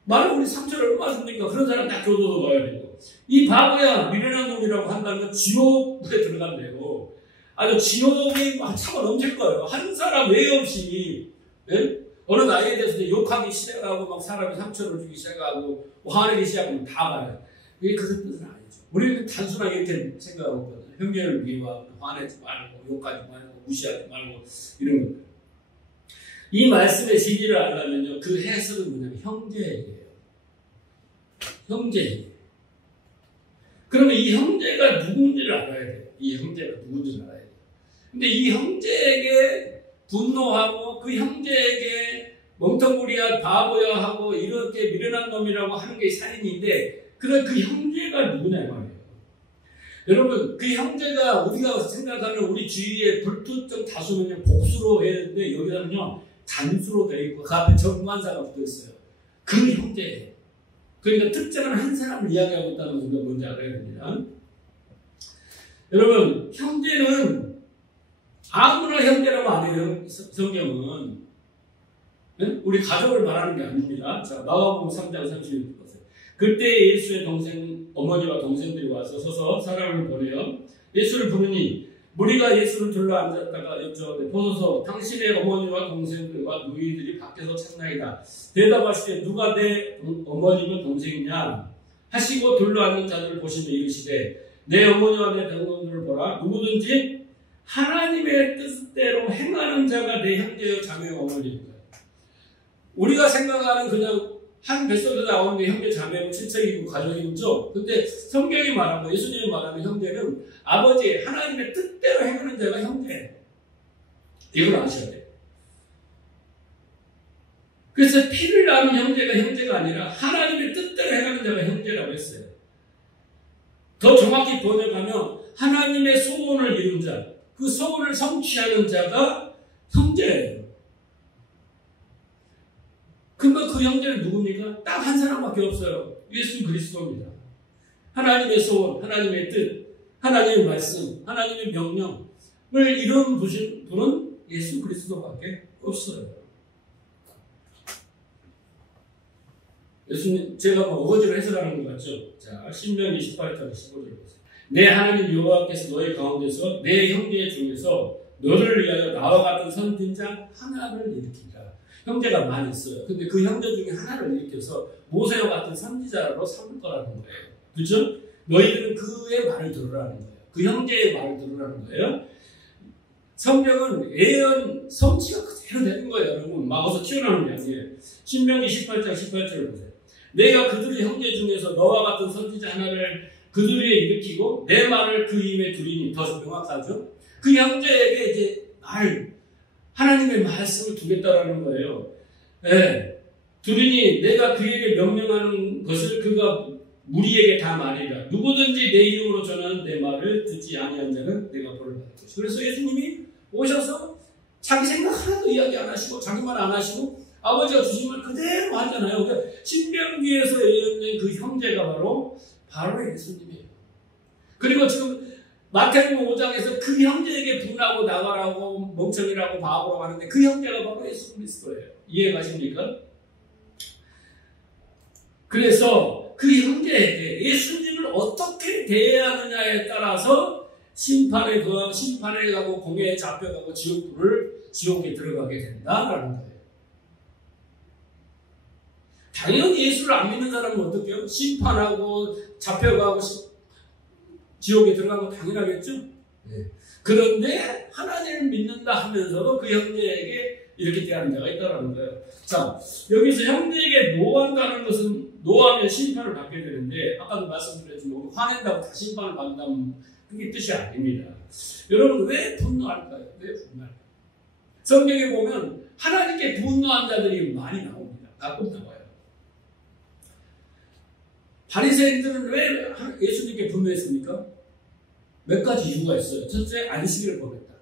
말로 우리 상처를 얼마나 줍니까? 그런 사람 딱 줘도 넣어야 되고. 이 바보야, 미련한 놈이라고 한다면 지옥에 들어간대요. 아주 지옥이 막 차고 넘칠 거예요. 한 사람 외 없이, 예? 어느 나이에 대해서 이제 욕하기 시작하고, 막 사람이 상처를 주기 시작하고, 화내기 시작하면 다 가요. 이게 그런 뜻은 아니죠. 우리는 단순하게 이렇게 생각하고 있거든요. 형제를 미워하고, 화내지 말고, 욕하지 말고, 무시하지 말고, 이런 것들. 이 말씀의 진리를 알려면요, 그 해석은 뭐냐면 형제예요. 형제. 그러면 이 형제가 누군지를 알아야 돼요. 이 형제가 누군지를 알아야 돼요. 근데 이 형제에게 분노하고 그 형제에게 멍텅구리야 바보야 하고 이렇게 미련한 놈이라고 하는 게 살인인데 그런 그 형제가 누구냐 말이에요. 여러분 그 형제가 우리가 생각하는 우리 주위에 불특정 다수는요 복수로 해야 되는데 여기서는요 단수로 되어 있고 그 앞에 정관사가 붙어 있어요. 그 형제예요. 그러니까 특정한 한 사람을 이야기하고 있다는 것을 뭔지 알아야 됩니다. 여러분 형제는 아무나 형제라고 안 해요. 성경은 우리 가족을 말하는 게 아닙니다. 자, 마가복음 3장 31절 보세요. 그때 예수의 동생 어머니와 동생들이 와서 서서 사람을 보내어 예수를 부르니 무리가 예수를 둘러 앉았다가 여쭤오되 보소서 당신의 어머니와 동생들과 누이들이 밖에서 찾나이다. 대답하시되 누가 내 어머니면 동생이냐 하시고 둘러 앉은 자들을 보시며 이르시되 내 어머니와 내 동생들을 보라. 누구든지 하나님의 뜻대로 행하는 자가 내 형제요 자매요 어머니입니다. 우리가 생각하는 그냥 한 뱃속에 나오는 게 형제 자매고 친척이고 가족이죠. 근데 성경이 말하고 예수님이 말하는 형제는 아버지 하나님의 뜻대로 행하는 자가 형제예요. 이걸 아셔야 돼요. 그래서 피를 나눈 형제가 형제가 아니라 하나님의 뜻대로 행하는 자가 형제라고 했어요. 더 정확히 번역하면 하나님의 소원을 이룬 자, 그 소원을 성취하는 자가 형제예요. 그러면 그 형제는 누굽니까? 딱 한 사람밖에 없어요. 예수 그리스도입니다. 하나님의 소원, 하나님의 뜻, 하나님의 말씀, 하나님의 명령을 이룬 분은 예수 그리스도밖에 없어요. 예수님, 제가 뭐 어거지로 해석하는 것 같죠? 자, 신명기 18장 15절 보세요. 내 하나님 여호와께서 너희 가운데서 내 형제 중에서 너를 위하여 나와 같은 선진자 하나를 일으키라. 형제가 많이 있어요. 근데 그 형제 중에 하나를 일으켜서 모세와 같은 선지자로 삼을 거라는 거예요. 그죠? 너희들은 그의 말을 들으라는 거예요. 그 형제의 말을 들으라는 거예요. 성경은 예언 성취가 그대로 되는 거예요. 여러분 막아서 튀어나오는 게 아니에요. 신명기 18장 18절을 보세요. 내가 그들의 형제 중에서 너와 같은 선지자 하나를 그들 위에 일으키고 내 말을 그 입에 두리니 더 명확하죠. 그 형제에게 이제 하나님의 말씀을 두겠다라는 거예요. 네. 두리니 내가 그에게 명령하는 것을 그가 무리에게 다 말이라. 누구든지 내 이름으로 전하는 내 말을 듣지 아니한 자는 내가 벌을 받을 것이다. 그래서 예수님이 오셔서 자기 생각 하나도 이야기 안 하시고 자기 말 안 하시고 아버지가 주신 말 그대로 하잖아요. 그러니까 신명기에서 예언된 그 형제가 바로 예수님이에요. 그리고 지금 마태복음 5장에서 그 형제에게 분하고 나가라고 멍청이라고 바보라고 하는데 그 형제가 바로 예수 그리스도예요. 이해가십니까? 그래서 그 형제에게 예수님을 어떻게 대해야 하느냐에 따라서 심판에 가고 공회에 잡혀가고 지옥에 들어가게 된다라는 거예요. 당연히 예수를 안 믿는 사람은 어떻게 해요? 심판하고 잡혀가고 지옥에 들어가는 거 당연하겠죠? 네. 그런데 하나님을 믿는다 하면서도 그 형제에게 이렇게 대하는 자가 있다는 거예요. 자, 여기서 형제에게 노한다는 것은 노하면 심판을 받게 되는데 아까도 말씀드렸지만 화낸다고 다 심판을 받는다면 그게 뜻이 아닙니다. 여러분 왜 분노할까요? 왜 분노할까요? 성경에 보면 하나님께 분노한 자들이 많이 나옵니다. 가끔 나와요. 바리새인들은 왜 예수님께 분노했습니까? 몇 가지 이유가 있어요. 첫째, 안식일을 범했다.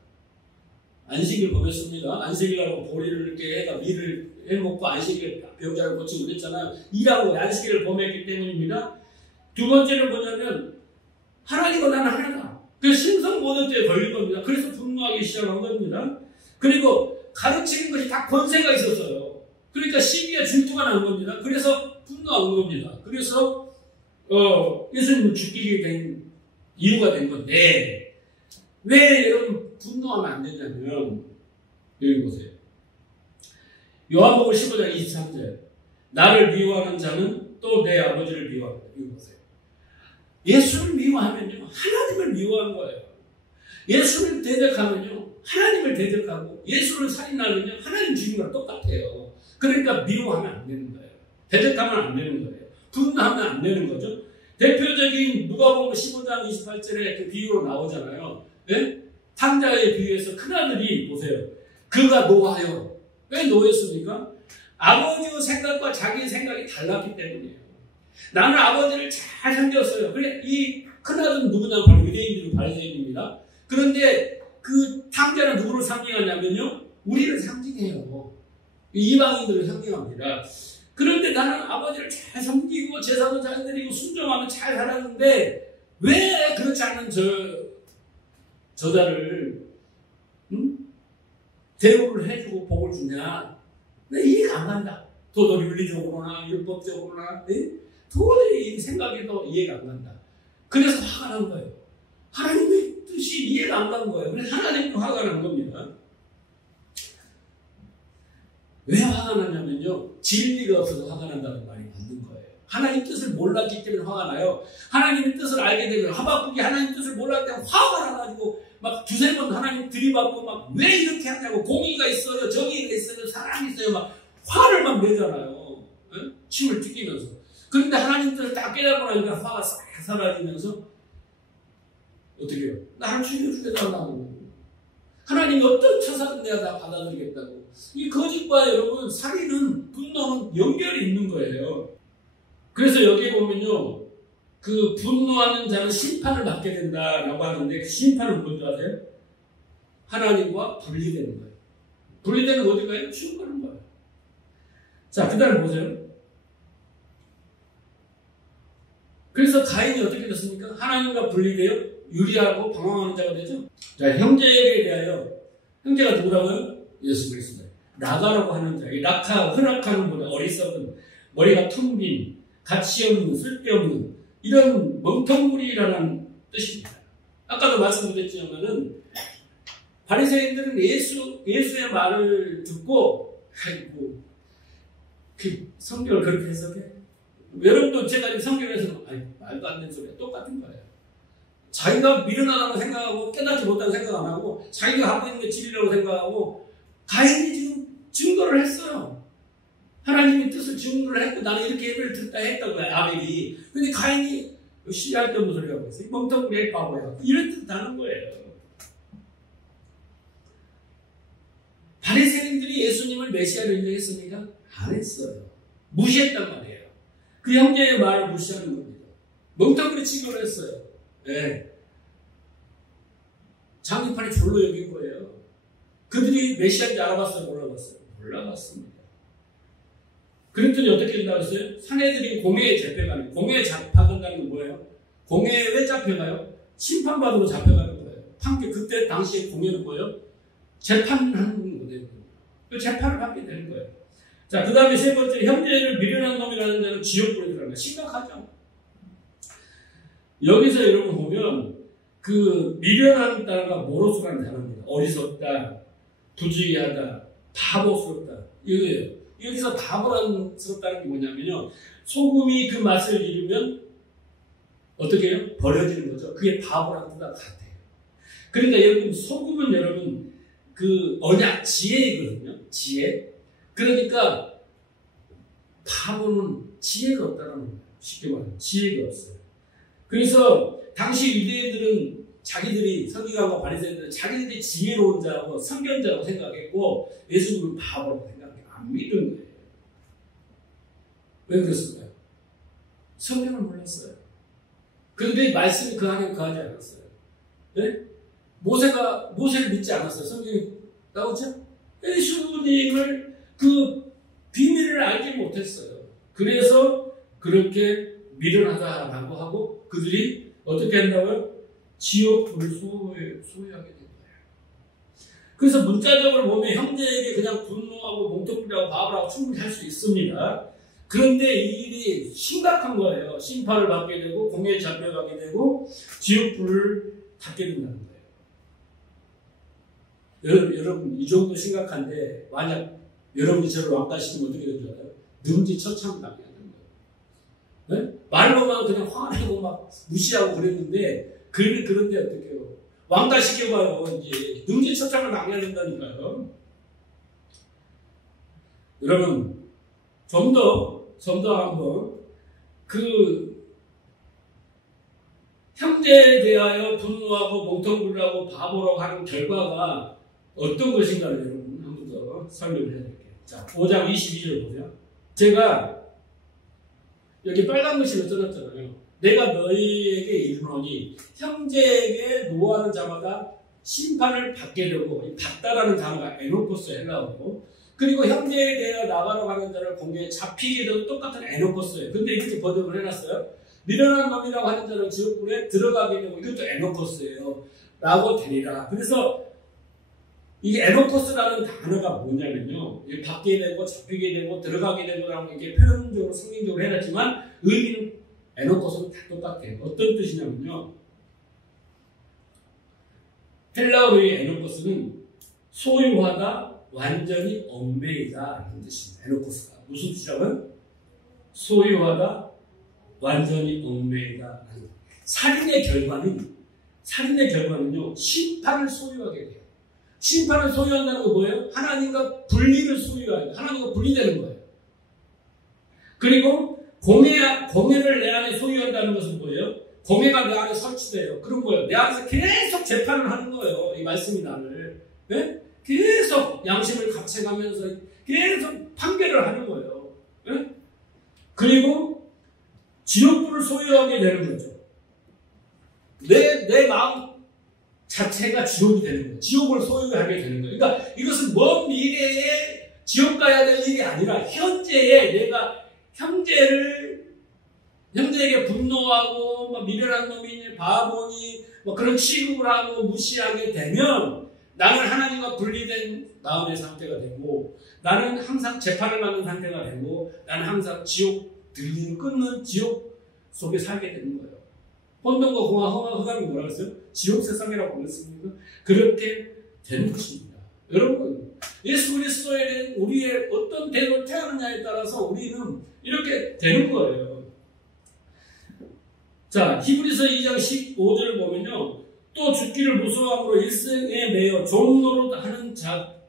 안식일을 범했습니다. 안식일이라고 보리를 이렇게 해가 밀을 해먹고 안식일 배우자를 고치고 그랬잖아요. 이라고 안식일을 범했기 때문입니다. 두 번째는 뭐냐면 하나님과 나는 하나다. 그래서 신성 모독죄에 걸린 겁니다. 그래서 분노하기 시작한 겁니다. 그리고 가르치는 것이 다 권세가 있었어요. 그러니까 시기에 질투가 난 겁니다. 그래서 분노한 겁니다. 그래서 예수님은 죽게 된 이유가 된 건데 왜 여러분 분노하면 안 되냐면 여기 보세요. 요한복음 15장 23절 나를 미워하는 자는 또 내 아버지를 미워한다. 여기 보세요. 예수를 미워하면요 하나님을 미워한 거예요. 예수를 대적하면요 하나님을 대적하고 예수를 살인하면요 하나님 주님과 똑같아요. 그러니까 미워하면 안 되는 거예요. 대적하면 안 되는 거예요. 분노하면 안 되는 거죠. 대표적인 누가복음 15장 28절에 그 비유로 나오잖아요. 네? 탕자의 비유에서 큰아들이 보세요. 그가 노하여. 왜 노했습니까? 아버지의 생각과 자기의 생각이 달랐기 때문이에요. 나는 아버지를 잘 섬겼어요. 그래, 이 큰아들은 누구냐면 바로 유대인들이고 바리새인입니다. 그런데 그 탕자는 누구를 상징하냐면요. 우리를 상징해요. 이방인들을 상징합니다. 그런데 나는 아버지를 잘 섬기고 제사도 잘 드리고 순종하면 잘 살았는데 왜 그렇지 않은 저자를 대우를 해주고 복을 주냐? 이해가 안 간다. 도덕 윤리적으로나 율법적으로나 도저히 생각이 더 이해가 안 간다. 그래서 화가 난 거예요. 하나님의 뜻이 이해가 안 간 거예요. 그래서 하나님도 화가 난 겁니다. 왜 화가 났냐면요. 진리가 없어서 화가 난다는 말이 맞는 거예요. 하나님 뜻을 몰랐기 때문에 화가 나요. 하나님의 뜻을 알게 되면 하박국이 하나님 뜻을 몰랐을 때 화가 나가지고 막 두세 번 하나님 들이받고 막 왜 이렇게 하냐고 공의가 있어요. 정의가 있어요. 사랑이 있어요. 막 화를 막 내잖아요. 네? 침을 튀기면서. 그런데 하나님 뜻을 딱 깨닫고 나니까 화가 싹 사라지면서 어떻게 해요? 나를 죽여주겠다고. 하나님이 어떤 처사든 내가 다 받아들이겠다고. 이 거짓과 여러분 살인은 분노는 연결이 있는 거예요. 그래서 여기에 보면요. 그 분노하는 자는 심판을 받게 된다라고 하는데 그 심판은 뭔지 아세요? 하나님과 분리되는 거예요. 분리되는 어디가요? 지옥 가는 거예요. 자, 그 다음 보세요. 그래서 가인이 어떻게 됐습니까? 하나님과 분리되어 유리하고 방황하는 자가 되죠. 자, 형제에게 대하여 형제가 누구라고요? 예수 그리스도예요. 나가라고 하는 자. 이 낙하, 흔악하는 보다 어리석은 머리가 텅 빈 가치 없는 쓸데없는 이런 멍텅구리라는 뜻입니다. 아까도 말씀드렸지만은 바리새인들은 예수의 말을 듣고 아이고 그 성경을 그렇게 해석해. 여러분도 제가 성경에서 말도 안 되는 소리야. 똑같은 거예요. 자기가 미련하다고 생각하고 깨닫지 못하고 생각 안 하고 자기가 하고 있는 게 진리라고 생각하고 가인이 지금 증거를 했어요. 하나님의 뜻을 증거를 했고 나는 이렇게 예배를 듣다 했던 거야. 아벨이. 근데 가인이 시할 때 없는 소리 하고 있어요. 멍텅구리의 바보야. 이런 뜻 하는 거예요. 바리새인들이 예수님을 메시아로 인정했습니까? 안 했어요. 무시했단 말이에요. 그 형제의 말을 무시하는 겁니다. 멍텅구리 취급을 했어요. 네. 장기판이 졸로 여긴 거예요. 그들이 메시아인지 알아봤어요? 몰라봤어요? 몰라봤습니다. 그랬더니 어떻게 된다고 했어요? 사내들이 공회에 잡혀가는, 공회에 잡혀간다는 건 뭐예요? 공회에 왜 잡혀가요? 심판받으러 잡혀가는 거예요. 그때 당시에 공회는 뭐예요? 재판하는 거예요. 그 재판을 받게 되는 거예요. 자, 그 다음에 세 번째, 형제를 미련한 놈이라는 자는 지옥불에 들어갑니다. 심각하죠? 여기서 여러분 보면, 그 미련한 단어가 모로스라는 단어입니다. 어리석다, 부주의하다, 바보스럽다. 이거예요. 여기서 바보스럽다는 게 뭐냐면요. 소금이 그 맛을 잃으면 어떻게 해요? 버려지는 거죠. 그게 바보라는 뜻과 같아요. 그러니까 여러분, 소금은 여러분, 그 언약, 지혜이거든요. 지혜. 그러니까 바보는 지혜가 없다는 거예요. 쉽게 말하면 지혜가 없어요. 그래서 당시 유대인들은 자기들이 서기관과 바리새인들은 자기들이 지혜로운 자고 선견자라고 생각했고 예수님을 바보라고 생각해 안 믿은 거예요. 왜 그랬을까요? 성경을 몰랐어요. 그런데 말씀이 그 안에 거하지 않았어요. 네? 모세를 믿지 않았어요. 성경이 나오죠? 예수님을 그 비밀을 알지 못했어요. 그래서 그렇게 미련하다라고 하고 그들이 어떻게 한다고요? 지옥불을 소유하게 된 거예요. 그래서 문자적으로 보면 형제에게 그냥 분노하고 몽통부리하고 바보라고 충분히 할 수 있습니다. 그런데 이 일이 심각한 거예요. 심판을 받게 되고 공에 잡혀가게 되고 지옥불을 닫게 된다는 거예요. 여러분 이 정도 심각한데 만약 여러분이 저를 왕따시키면 어떻게 되는 줄 알아요? 능지처참당해야 되는 거예요. 네? 말로만 그냥 화내고 막 무시하고 그랬는데 그런데 어떻게 해요? 왕따시켜봐요. 이제 능지처참을 당해야 된다니까요. 여러분 좀 더 한번 형제에 대하여 분노하고 몽통부리하고 바보라고 하는 결과가 어떤 것인가를 여러분 한 번 더 설명을 해드릴게요. 자, 5장 22절 보세요. 제가 여기 빨간 글씨로 써놨잖아요. 내가 너희에게 이르노니 형제에게 노하는 자마다 심판을 받게 되고, 받다라는 단어가 에노코스 헬라어고, 그리고 형제에 대하여 나가러 가는 자를 공개에 잡히게 되고 똑같은 에노코스예요. 근데 이렇게 번역을 해놨어요. 미련한 놈이라고 하는 자는 지옥불에 들어가게 되고, 이것도 에노코스예요. 라고 되리라. 그래서 이 에노코스라는 단어가 뭐냐면요, 받게 되고 잡히게 되고 들어가게 되고라는 게 표현적으로 성경적으로 해놨지만 의미는 에노코스는 다 똑같아요. 어떤 뜻이냐면요, 헬라어의 에노코스는 소유하다, 완전히 얽매이다 라는 뜻입니다. 에노코스가 무슨 뜻이라고요? 소유하다, 완전히 얽매이다. 살인의 결과는요, 심판을 소유하게 돼요. 심판을 소유한다는 거 뭐예요? 하나님과 분리를 소유해야 돼요. 하나님과 분리되는 거예요. 그리고 공회를 내 안에 소유한다는 것은 뭐예요? 공회가 내 안에 설치돼요. 그런 거예요. 내 안에서 계속 재판을 하는 거예요. 이 말씀이 나를. 네? 계속 양심을 감춰가면서 계속 판결을 하는 거예요. 네? 그리고 지옥불을 소유하게 되는 거죠. 내 마음 자체가 지옥이 되는 거예요. 지옥을 소유하게 되는 거예요. 그러니까 이것은 먼 미래에 지옥 가야 될 일이 아니라 현재에 내가 형제에게 분노하고 막 미련한 놈이니 바보니 뭐 그런 취급을 하고 무시하게 되면 나는 하나님과 분리된 마음의 상태가 되고, 나는 항상 재판을 받는 상태가 되고, 나는 항상 지옥 끊는 지옥 속에 살게 되는 거예요. 혼돈과 공허, 흑암이 뭐라고 했어요? 지옥 세상이라고 불렀습니다. 그렇게 되는 것입니다. 여러분, 예수 그리스도에 대한 우리의 어떤 대로 태어나냐에 따라서 우리는 이렇게 되는 거예요. 자, 히브리서 2장 15절을 보면요, 또 죽기를 무서워함으로 일생에 매여 종노릇하는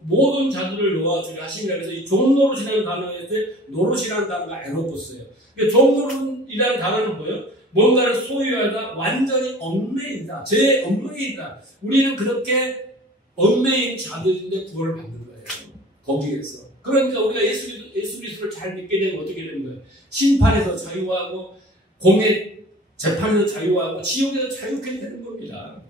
모든 자들을 놓아주려 하십니다. 그래서 이 종노릇이라는 단어에 노릇이라는 단어가 에노코스예요. 종노릇이라는 단어는 뭐예요? 뭔가를 소유하다, 완전히 얽매인다, 얽매인다. 우리는 그렇게 얽매인 자들인데 구원을 받는 거예요. 거기에서. 그러니까 우리가 예수 그리스도를 잘 믿게 되면 어떻게 되는 거예요? 심판에서 자유하고, 공의 재판에서 자유하고, 지옥에서 자유하게 되는 겁니다.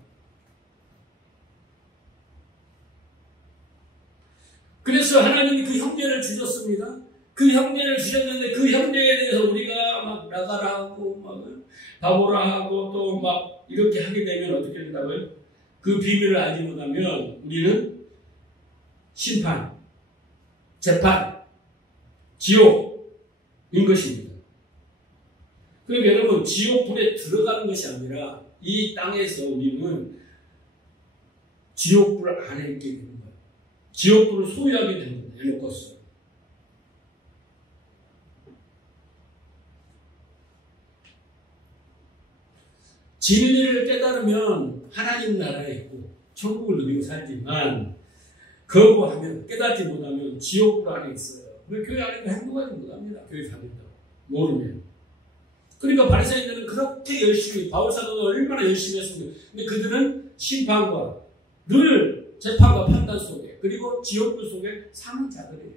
그래서 하나님이 그 형제를 주셨습니다. 그 형제를 주셨는데 그 형제에 대해서 우리가 막 나가라 하고 막 바보라 하고 또 막 이렇게 하게 되면 어떻게 된다고요? 그 비밀을 알지 못하면 우리는 심판, 재판, 지옥인 것입니다. 그러니까 여러분, 지옥불에 들어가는 것이 아니라 이 땅에서 우리는 지옥불 안에 있게 되는 거예요. 지옥불을 소유하게 되는 거예요. 에노코스. 진리를 깨달으면 하나님 나라에 있고 천국을 누리고 살지만, 거부하면, 깨닫지 못하면 지옥불 안에 있어요. 왜 교회 안에 행동하지 못합니다. 교회 다닌다고 모르면. 그러니까 바리새인들은 그렇게 열심히, 바울 사도가 얼마나 열심히 했습니까? 근데 그들은 심판과 늘 재판과 판단 속에, 그리고 지옥불 속에 사는 자들이에요.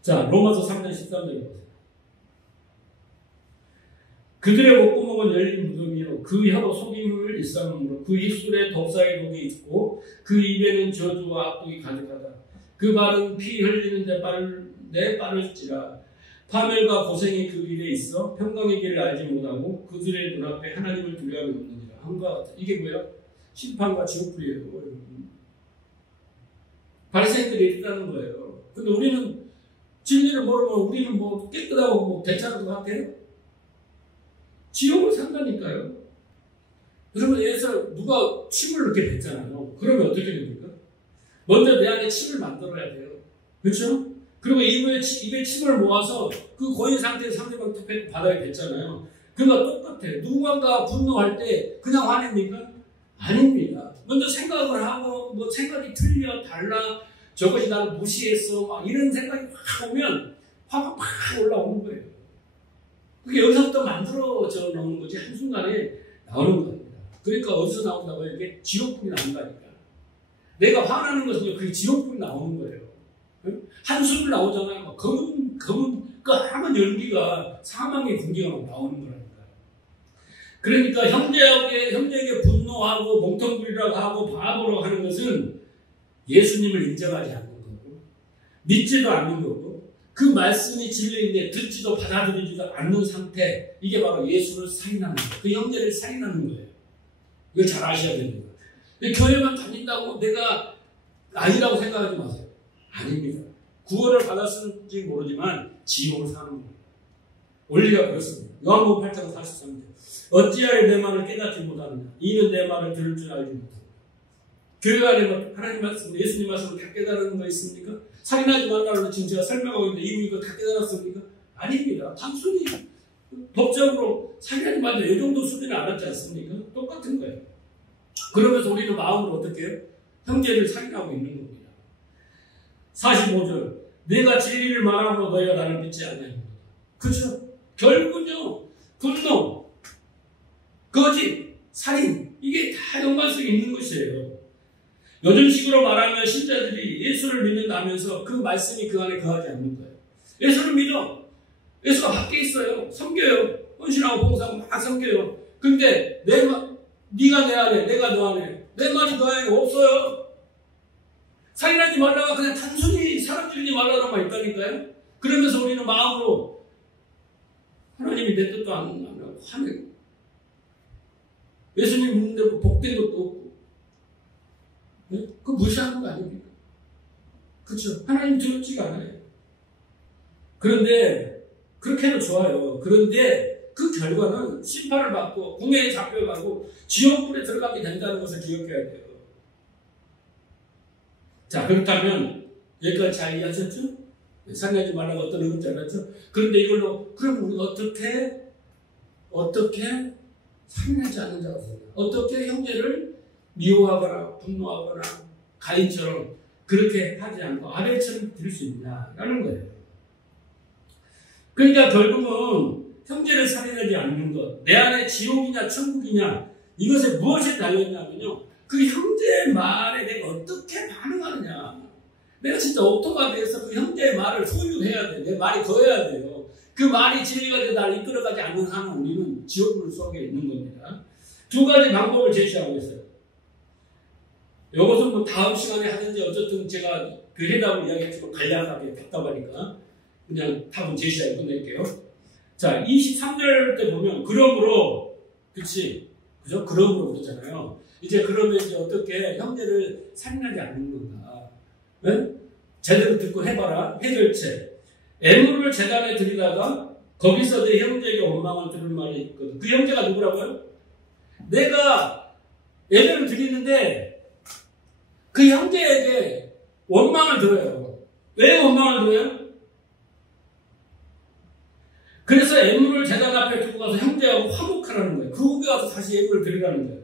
자, 로마서 3장 13절 보세요. 그들의 목구멍은 열린 무덤이요, 그 혀로 속임을 일삼으므로 그 입술에 독사의 독이 있고 그 입에는 저주와 악독이 가득하다. 그 발은 피 흘리는 데 빠를지라. 파멸과 고생이 그 길에 있어 평강의 길을 알지 못하고 그들의 눈앞에 하나님을 두려워하는 없느니라. 한과 같다. 이게 뭐야? 심판과 지옥불이에요. 바리새인들이 있다는 거예요. 근데 우리는 진리를 모르면 우리는 뭐 깨끗하고 뭐 괜찮은 것 같아요? 지옥을 산다니까요. 여러분, 예서 누가 침을 이렇게 뱉잖아요. 그러면 어떻게 됩니까? 먼저 내 안에 침을 만들어야 돼요. 그렇죠? 그리고 입에 침을 모아서 그 고인 상태에서 상대방 바닥에 뱉잖아요. 그러니까 똑같아요. 누군가 분노할 때 그냥 화냅니까? 아닙니다. 먼저 생각을 하고 뭐 생각이 틀려 달라 저것이 나를 무시했어 막 이런 생각이 확 오면 화가 팍 올라오는 거예요. 그게 여기서부터 만들어져 나오는 거지 한순간에 나오는 겁니다. 그러니까 어디서 나온다고요? 이게 지옥불이 나온다니까. 내가 화나는 것은 그게 지옥불이 나오는 거예요. 한숨을 나오잖아요. 검은 까만 열기가 사망의 군기가 막 나오는 거라니까. 그러니까 형제에게 분노하고 멍텅구리라고 하고 바보라고 하는 것은 예수님을 인정하지 않는 거고 믿지도 않는 거고 그 말씀이 진리인데 듣지도 받아들이지도 않는 상태, 이게 바로 예수를 살인하는 거예요. 그 형제를 살인하는 거예요. 이걸 잘 아셔야 됩니다. 교회만 다닌다고 내가 아니라고 생각하지 마세요. 아닙니다. 구원을 받았을지 모르지만 지옥을 사는 겁니다. 원리가 그렇습니다. 요한복음 8장 43절. 어찌하여 내 말을 깨닫지 못하느냐? 이는 내 말을 들을 줄 알지 못합니다. 교회 안에 하나님 말씀, 예수님 말씀을 다 깨달은 거 있습니까? 살인하지 말라고 지금 제가 설명하고 있는데 이미 이거 다 깨달았습니까? 아닙니다. 단순히 법적으로 살인하지 말자 이 정도 수준은 알았지 않습니까? 똑같은 거예요. 그러면서 우리는 마음으로 어떻게 해요? 형제를 살인하고 있는 겁니다. 45절. 내가 진리를 말함으로 너희가 나를 믿지 않냐는 거다. 그렇죠? 결국은요. 분노, 거짓, 살인 이게 다 연관성이 있는 것이에요. 요즘식으로 말하면 신자들이 예수를 믿는다면서 그 말씀이 그 안에 거하지 않는 거예요. 예수를 믿어. 예수가 밖에 있어요. 섬겨요. 헌신하고 봉사하고 막 섬겨요. 근데 네가 내 안에, 내가 너 안에, 내 말이 너 안에 없어요. 살인하지 말라고 그냥 단순히 사람 죽이지 말라고만 있다니까요. 그러면서 우리는 마음으로 하나님이 내 뜻도 안 하고 화내고 예수님 믿는데 복된 것도 없고 네? 그거 무시하는 거 아닙니까? 그렇죠? 하나님 두렵지가 않아요. 그런데 그렇게 해도 좋아요. 그런데 그 결과는 심판을 받고 궁에 잡혀가고 지옥불에 들어가게 된다는 것을 기억해야 돼요. 자, 그렇다면 여기까지 잘 이해하셨죠? 살인하지 말라고 어떤 의문지 알았죠? 그런데 이걸로 그럼 우리가 어떻게 살인하지 않는 자가 되냐? 어떻게 형제를 미워하거나 분노하거나 가인처럼 그렇게 하지 않고 아벨처럼 드릴 수 있냐라는 거예요. 그러니까 결국은 형제를 살인하지 않는 것, 내 안에 지옥이냐 천국이냐 이것에 무엇이 달려있냐면요, 그 형제의 말에 내가 어떻게 반응하느냐. 내가 진짜 옥토가 돼서 그 형제의 말을 소유해야 돼. 내 말이 거해야 돼요. 그 말이 진리가 되어 나를 이끌어가지 않는 한은 우리는 지옥불 속에 있는 겁니다. 두 가지 방법을 제시하고 있어요. 이것은 뭐 다음 시간에 하든지 어쨌든 제가 그 해답을 이야기했지만 간략하게 답답하니까 그냥 답은 제시하고 끝낼게요. 자, 23절 때 보면 그러므로, 그치? 그죠? 그러므로 그러잖아요. 이제 그러면 이제 어떻게 형제를 살인하지 않는 건가? 네? 제대로 듣고 해봐라. 해결책. 애물을 제단에 드리다가 거기서 내 형제에게 원망을 들을 말이 있거든. 그 형제가 누구라고요? 내가 예배를 드리는데 그 형제에게 원망을 들어요. 왜 원망을 들어요? 그래서 애물을 제단 앞에 두고 가서 형제하고 화목하라는 거예요. 그 후에 가서 다시 애물을 드리라는 거예요.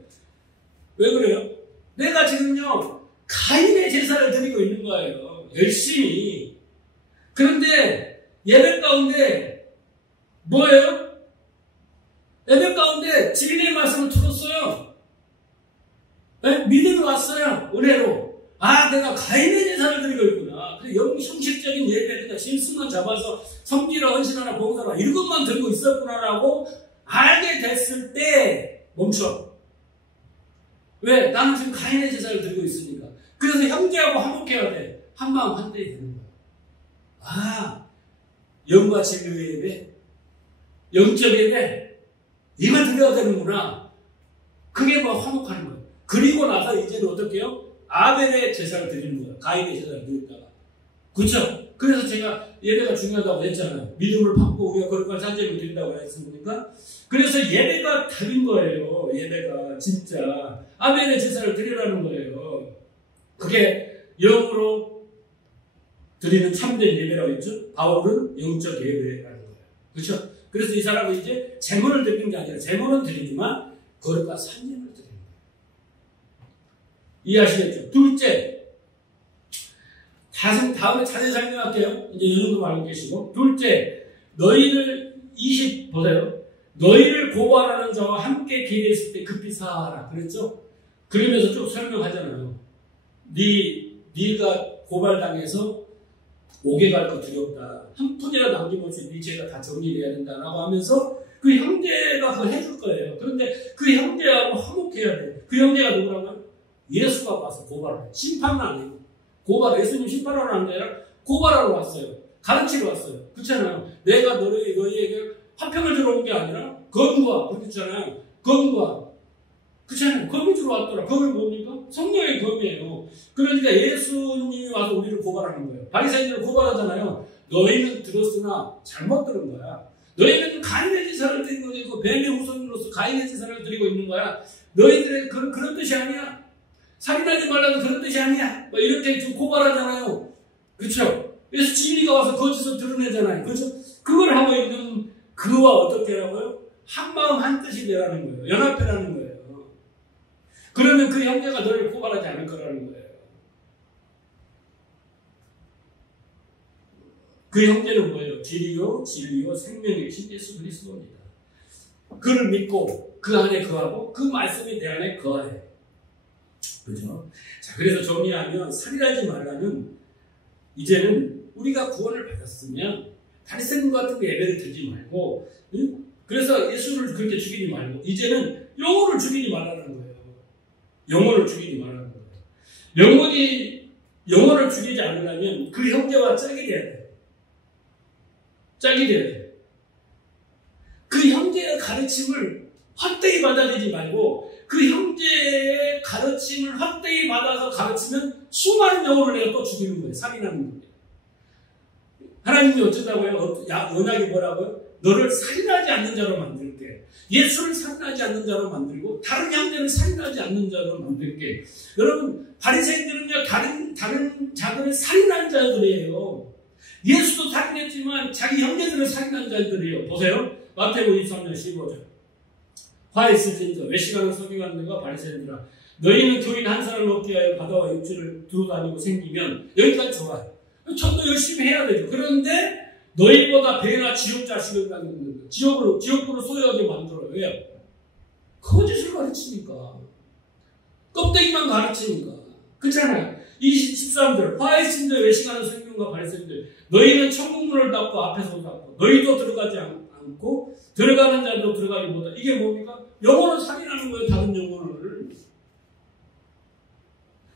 왜 그래요? 내가 지금요 가인의 제사를 드리고 있는 거예요. 열심히. 그런데 예배 가운데 뭐예요? 예배 가운데 진리의 말씀을 들었어요. 네? 믿음이 왔어요. 은혜로. 아, 내가 가인의 제사를 드리고 있구나. 형식적인 예배, 그냥 심승만 잡아서 섬기라, 헌신하라, 봉사라 이것만 들고 있었구나라고 알게 됐을 때 멈춰. 왜? 나는 지금 가인의 제사를 드리고 있으니까. 그래서 형제하고 화목해야 돼. 한마음 한대이 되는 거야. 아, 영과 진리의 예배, 영적 예배, 이걸 드려야 되는구나. 그게 뭐 화목하는 거야. 그리고 나서 이제는 어떻게 해요? 아벨의 제사를 드리는 거야. 가인의 제사를 드렸다가. 그렇죠? 그래서 제가 예배가 중요하다고 했잖아요. 믿음을 받고 우리가 거룩한 산재를 드린다고 했습니까? 그래서 예배가 다른 거예요. 예배가 진짜 아멘의 제사를 드리라는 거예요. 그게 영으로 드리는 참된 예배라고 했죠. 바울은 영적 예배라는 거예요. 그렇죠? 그래서 이 사람은 이제 제물을 드리는 게 아니라 제물은 드리지만 거룩한 산재를 드리는 거예요. 이해하시겠죠? 둘째, 다음에 자세히 설명할게요. 이제 이 정도 알고 계시고. 둘째, 너희를 20 보세요. 너희를 고발하는 자와 함께 기대했을 때 급히 사하라. 그랬죠? 그러면서 쭉 설명하잖아요. 네가 고발당해서 옥에 갈 거 두렵다. 한 푼이라도 남김없이 네 죄가 다 정리돼야 된다라고 하면서 그 형제가 그걸 해줄 거예요. 그런데 그 형제하고 화목해야 돼. 그 형제가 누구라고요? 예수가 와서 고발을 해. 심판은 아니에요. 고발, 예수님 심판하러 한 게 아니라 고발하러 왔어요. 가르치러 왔어요. 그렇잖아요. 내가 너희에게 화평을 들어온 게 아니라 검과, 그렇잖아요. 검과. 그렇잖아요. 검을 주러 왔더라. 검이 뭡니까? 성령의 검이에요. 그러니까 예수님이 와서 우리를 고발하는 거예요. 바리새인들을 고발하잖아요. 너희는 들었으나 잘못 들은 거야. 너희는 가인의 제사를 드리고 있고 뱀의 후손으로서 가인의 제사를 드리고 있는 거야. 너희들의 그런 뜻이 아니야. 살인하지 말라는 그런 뜻이 아니야. 뭐 이렇게 좀 고발하잖아요. 그렇죠? 그래서 진리가 와서 거짓을 드러내잖아요. 그렇죠? 그걸 하고 있는 그와 어떻게 하라고요? 한마음 한뜻이 되라는 거예요. 연합회라는 거예요. 그러면 그 형제가 너를 고발하지 않을 거라는 거예요. 그 형제는 뭐예요? 진리요 생명이신 예수 그리스도입니다. 그를 믿고 그 안에 거하고 그 말씀이 내 안에 거하해. 그죠? 자, 그래서 정리하면 살인하지 말라는 이제는 우리가 구원을 받았으면 바리새인 같은 예배를 드리지 말고, 응? 그래서 예수를 그렇게 죽이지 말고 이제는 영혼을 죽이지 말라는 거예요. 영혼을 죽이지 말라는 거예요. 영혼을 죽이지 않으려면 그 형제와 짝이 돼야 돼요. 짝이 돼야 돼요. 그 형제의 가르침을 헛되이 받아들이지 말고 그 형제의 가르침을 헛되이 받아서 가르치면 수많은 영혼을 내가 또 죽이는 거예요. 살인하는 겁니다. 하나님이 어쩌다고요? 언약이 뭐라고요? 너를 살인하지 않는 자로 만들게. 예수를 살인하지 않는 자로 만들고 다른 형제를 살인하지 않는 자로 만들게. 여러분 바리새인들은요 다른 자들을 살인한 자들이에요. 예수도 살인했지만 자기 형제들을 살인한 자들이에요. 보세요. 마태복음 23장 15절. 화 있을 때 외식하는 서기관들과 바리새인들아 너희는 교인 한 사람을 얻기 위하여 바다와 육지를 두루다니고 생기면 여기까지 좋아요. 전도 열심히 해야 되죠. 그런데 너희보다 배나 지옥 자식을 갖는 지옥으로 소유하게 만들어요. 왜요? 거짓을 가르치니까. 껍데기만 가르치니까. 그렇잖아요. 13절 화 있을 때 외식하는 서기관과 바리새인들 너희는 천국문을 닫고 앞에서 닫고 너희도 들어가지 않고 들어가는 자도 들어가지 못하다. 이게 뭡니까? 영혼을 살인하는 거예요. 다른 영혼을.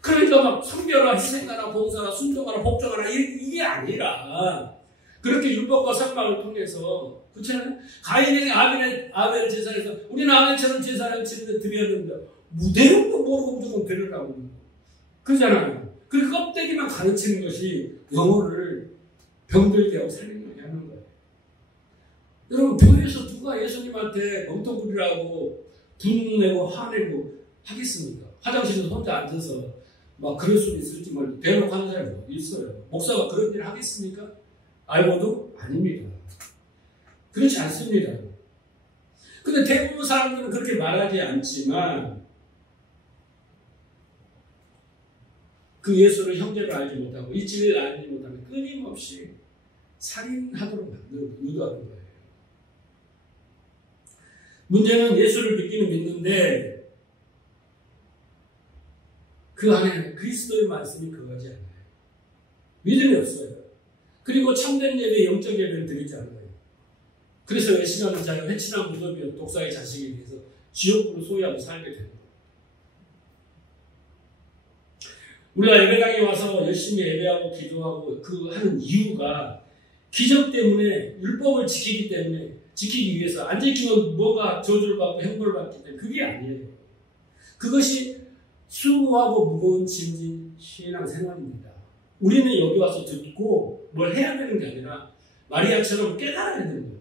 그러니까 막 성별하라, 희생하라, 봉사하라, 순종하라, 복종하라 이게 아니라 그렇게 율법과 삭막을 통해서 그렇잖아요. 가인에게 아벨의 제사에서 우리는 아벨처럼 제사를 드려야 된다. 무대로도 모르고 무조건 드리라고 그러잖아요. 그 껍데기만 가르치는 것이 영혼을 병들게 하고 살리게 하는 거예요. 여러분 교회에서 누가 예수님한테 멍텅구리라고 분내고 화내고 하겠습니까? 화장실에서 혼자 앉아서 막 그럴 수도 있을지 몰라도 대놓고 하는 사람이 있어요. 목사가 그런 일을 하겠습니까? 알고도 아닙니다. 그렇지 않습니다. 근데 대부분 사람들은 그렇게 말하지 않지만 그 예수를 형제를 알지 못하고 이 진리를 알지 못하면 끊임없이 살인하도록 만들고 유도하는 거예요. 문제는 예수를 믿는데 그 안에 그리스도의 말씀이 거하지 않아요. 믿음이 없어요. 그리고 참된 예배, 영적 예배를 드리지 않아요. 그래서 외식하는 자는 해친한 무덤이요 독사의 자식에 대해서 지옥으로 소유하고 살게 됩니다. 우리가 예배당에 와서 열심히 예배하고 기도하고 그 하는 이유가 기적 때문에 율법을 지키기 위해서 안 지키면 뭐가 저주를 받고 형벌을 받기 때문에 그게 아니에요. 그것이 수고하고 무거운 짐진 신앙 생활입니다. 우리는 여기 와서 듣고 뭘 해야 되는 게 아니라 마리아처럼 깨달아야 되는 거예요.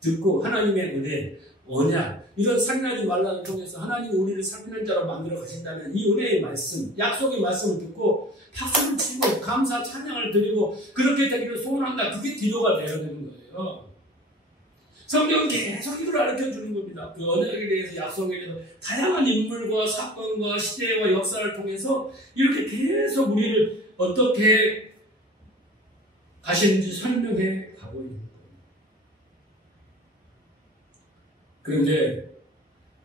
듣고 하나님의 은혜, 언약, 이런 살인하지 말라를 통해서 하나님이 우리를 살인한 자로 만들어 가신다는 이 은혜의 말씀, 약속의 말씀을 듣고 박수를 치고 감사 찬양을 드리고 그렇게 되기를 소원한다. 그게 기도가 되어야 되는 거예요. 성경은 계속 이걸 가르쳐 주는 겁니다. 그 언약에 대해서, 약속에 대해서 다양한 인물과 사건과 시대와 역사를 통해서 이렇게 계속 우리를 어떻게 가시는지 설명해 가고 있는 거예요. 그런데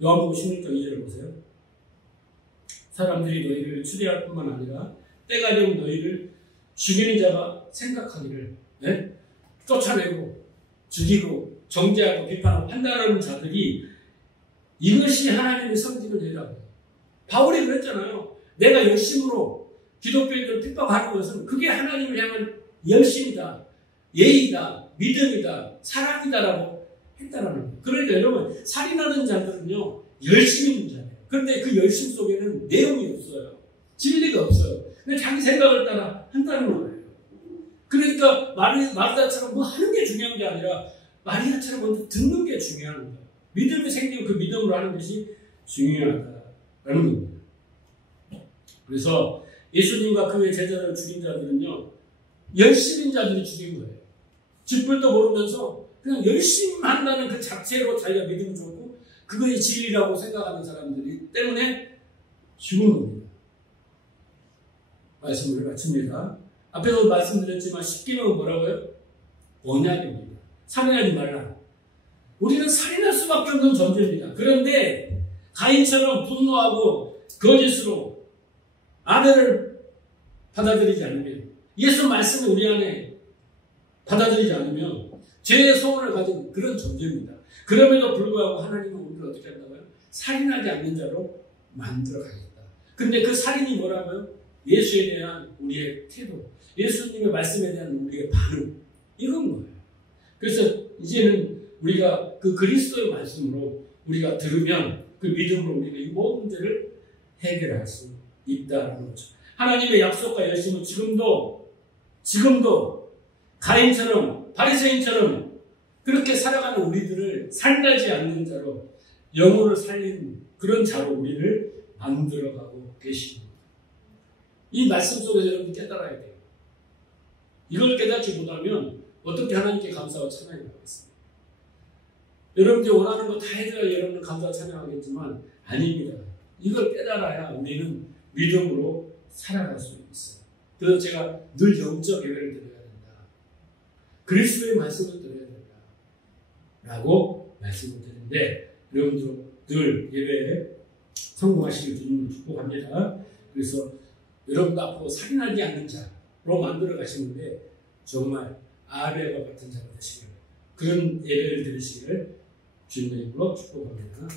요한복음 16장 2절을 보세요. 사람들이 너희를 추대할 뿐만 아니라 때가 되면 너희를 죽이는 자가 생각하기를 쫓아내고 죽이고 정죄하고 비판하고 판단하는 자들이 이것이 하나님의 성질을 내라고. 바울이 그랬잖아요. 내가 열심으로 기독교인들을 핍박하는 것은 그게 하나님을 향한 열심이다, 예의다, 믿음이다, 사랑이다라고 했다라는 거예요. 그러니까 여러분, 살인하는 자들은요, 열심히 있는 자예요. 그런데 그 열심 속에는 내용이 없어요. 진리가 없어요. 근데 자기 생각을 따라 한다는 거예요. 그러니까 마리아처럼 뭐 하는 게 중요한 게 아니라 마리아처럼 먼저 듣는 게 중요한 거예요. 믿음이 생기고 그 믿음으로 하는 것이 중요하다라는 겁니다. 그래서 예수님과 그의 제자를 죽인 자들은요, 열심인 자들이 죽인 거예요. 쥐뿔도 모르면서 그냥 열심히 한다는 그 자체로 자기가 믿음을 줬고 그것이 진리라고 생각하는 사람들이 때문에 죽은 겁니다. 말씀을 마칩니다. 앞에서 말씀드렸지만 십계명은 뭐라고요? 언약입니다. 살인하지 말라. 우리는 살인할 수밖에 없는 존재입니다. 그런데 가인처럼 분노하고 거짓으로 아내를 받아들이지 않으면, 예수 말씀을 우리 안에 받아들이지 않으면 죄의 소원을 가진 그런 존재입니다. 그럼에도 불구하고 하나님은 우리를 어떻게 한다고요? 살인하지 않는 자로 만들어 가겠다. 근데 그 살인이 뭐라고요? 예수에 대한 우리의 태도, 예수님의 말씀에 대한 우리의 반응, 이건 거예요. 그래서 이제는 우리가 그 그리스도의 말씀으로 우리가 들으면 그 믿음으로 우리가 이 모든 문제를 해결할 수 있다는 거죠. 하나님의 약속과 열심은 지금도 가인처럼, 바리새인처럼 그렇게 살아가는 우리들을 살나지 않는 자로, 영혼을 살린 그런 자로 우리를 만들어가고 계십니다. 이 말씀 속에서 여러분 깨달아야 돼요. 이걸 깨닫지 못하면 어떻게 하나님께 감사와 찬양을 하겠습니까? 여러분들이 원하는 거 다 해줘야 여러분은 감사와 찬양하겠지만 아닙니다. 이걸 깨달아야 우리는 믿음으로 살아갈 수 있어요. 그래서 제가 늘 영적 예배를 드려야 된다. 그리스도의 말씀을 드려야 된다. 라고 말씀을 드리는데 여러분도 늘 예배에 성공하시길 주님을 축복합니다. 그래서 여러분도 앞으로 살인하지 않는 자로 만들어 가시는데 정말 아벨과 같은 자가 되시길, 그런 예배를 드리시기를 주님의 이름으로 축복합니다.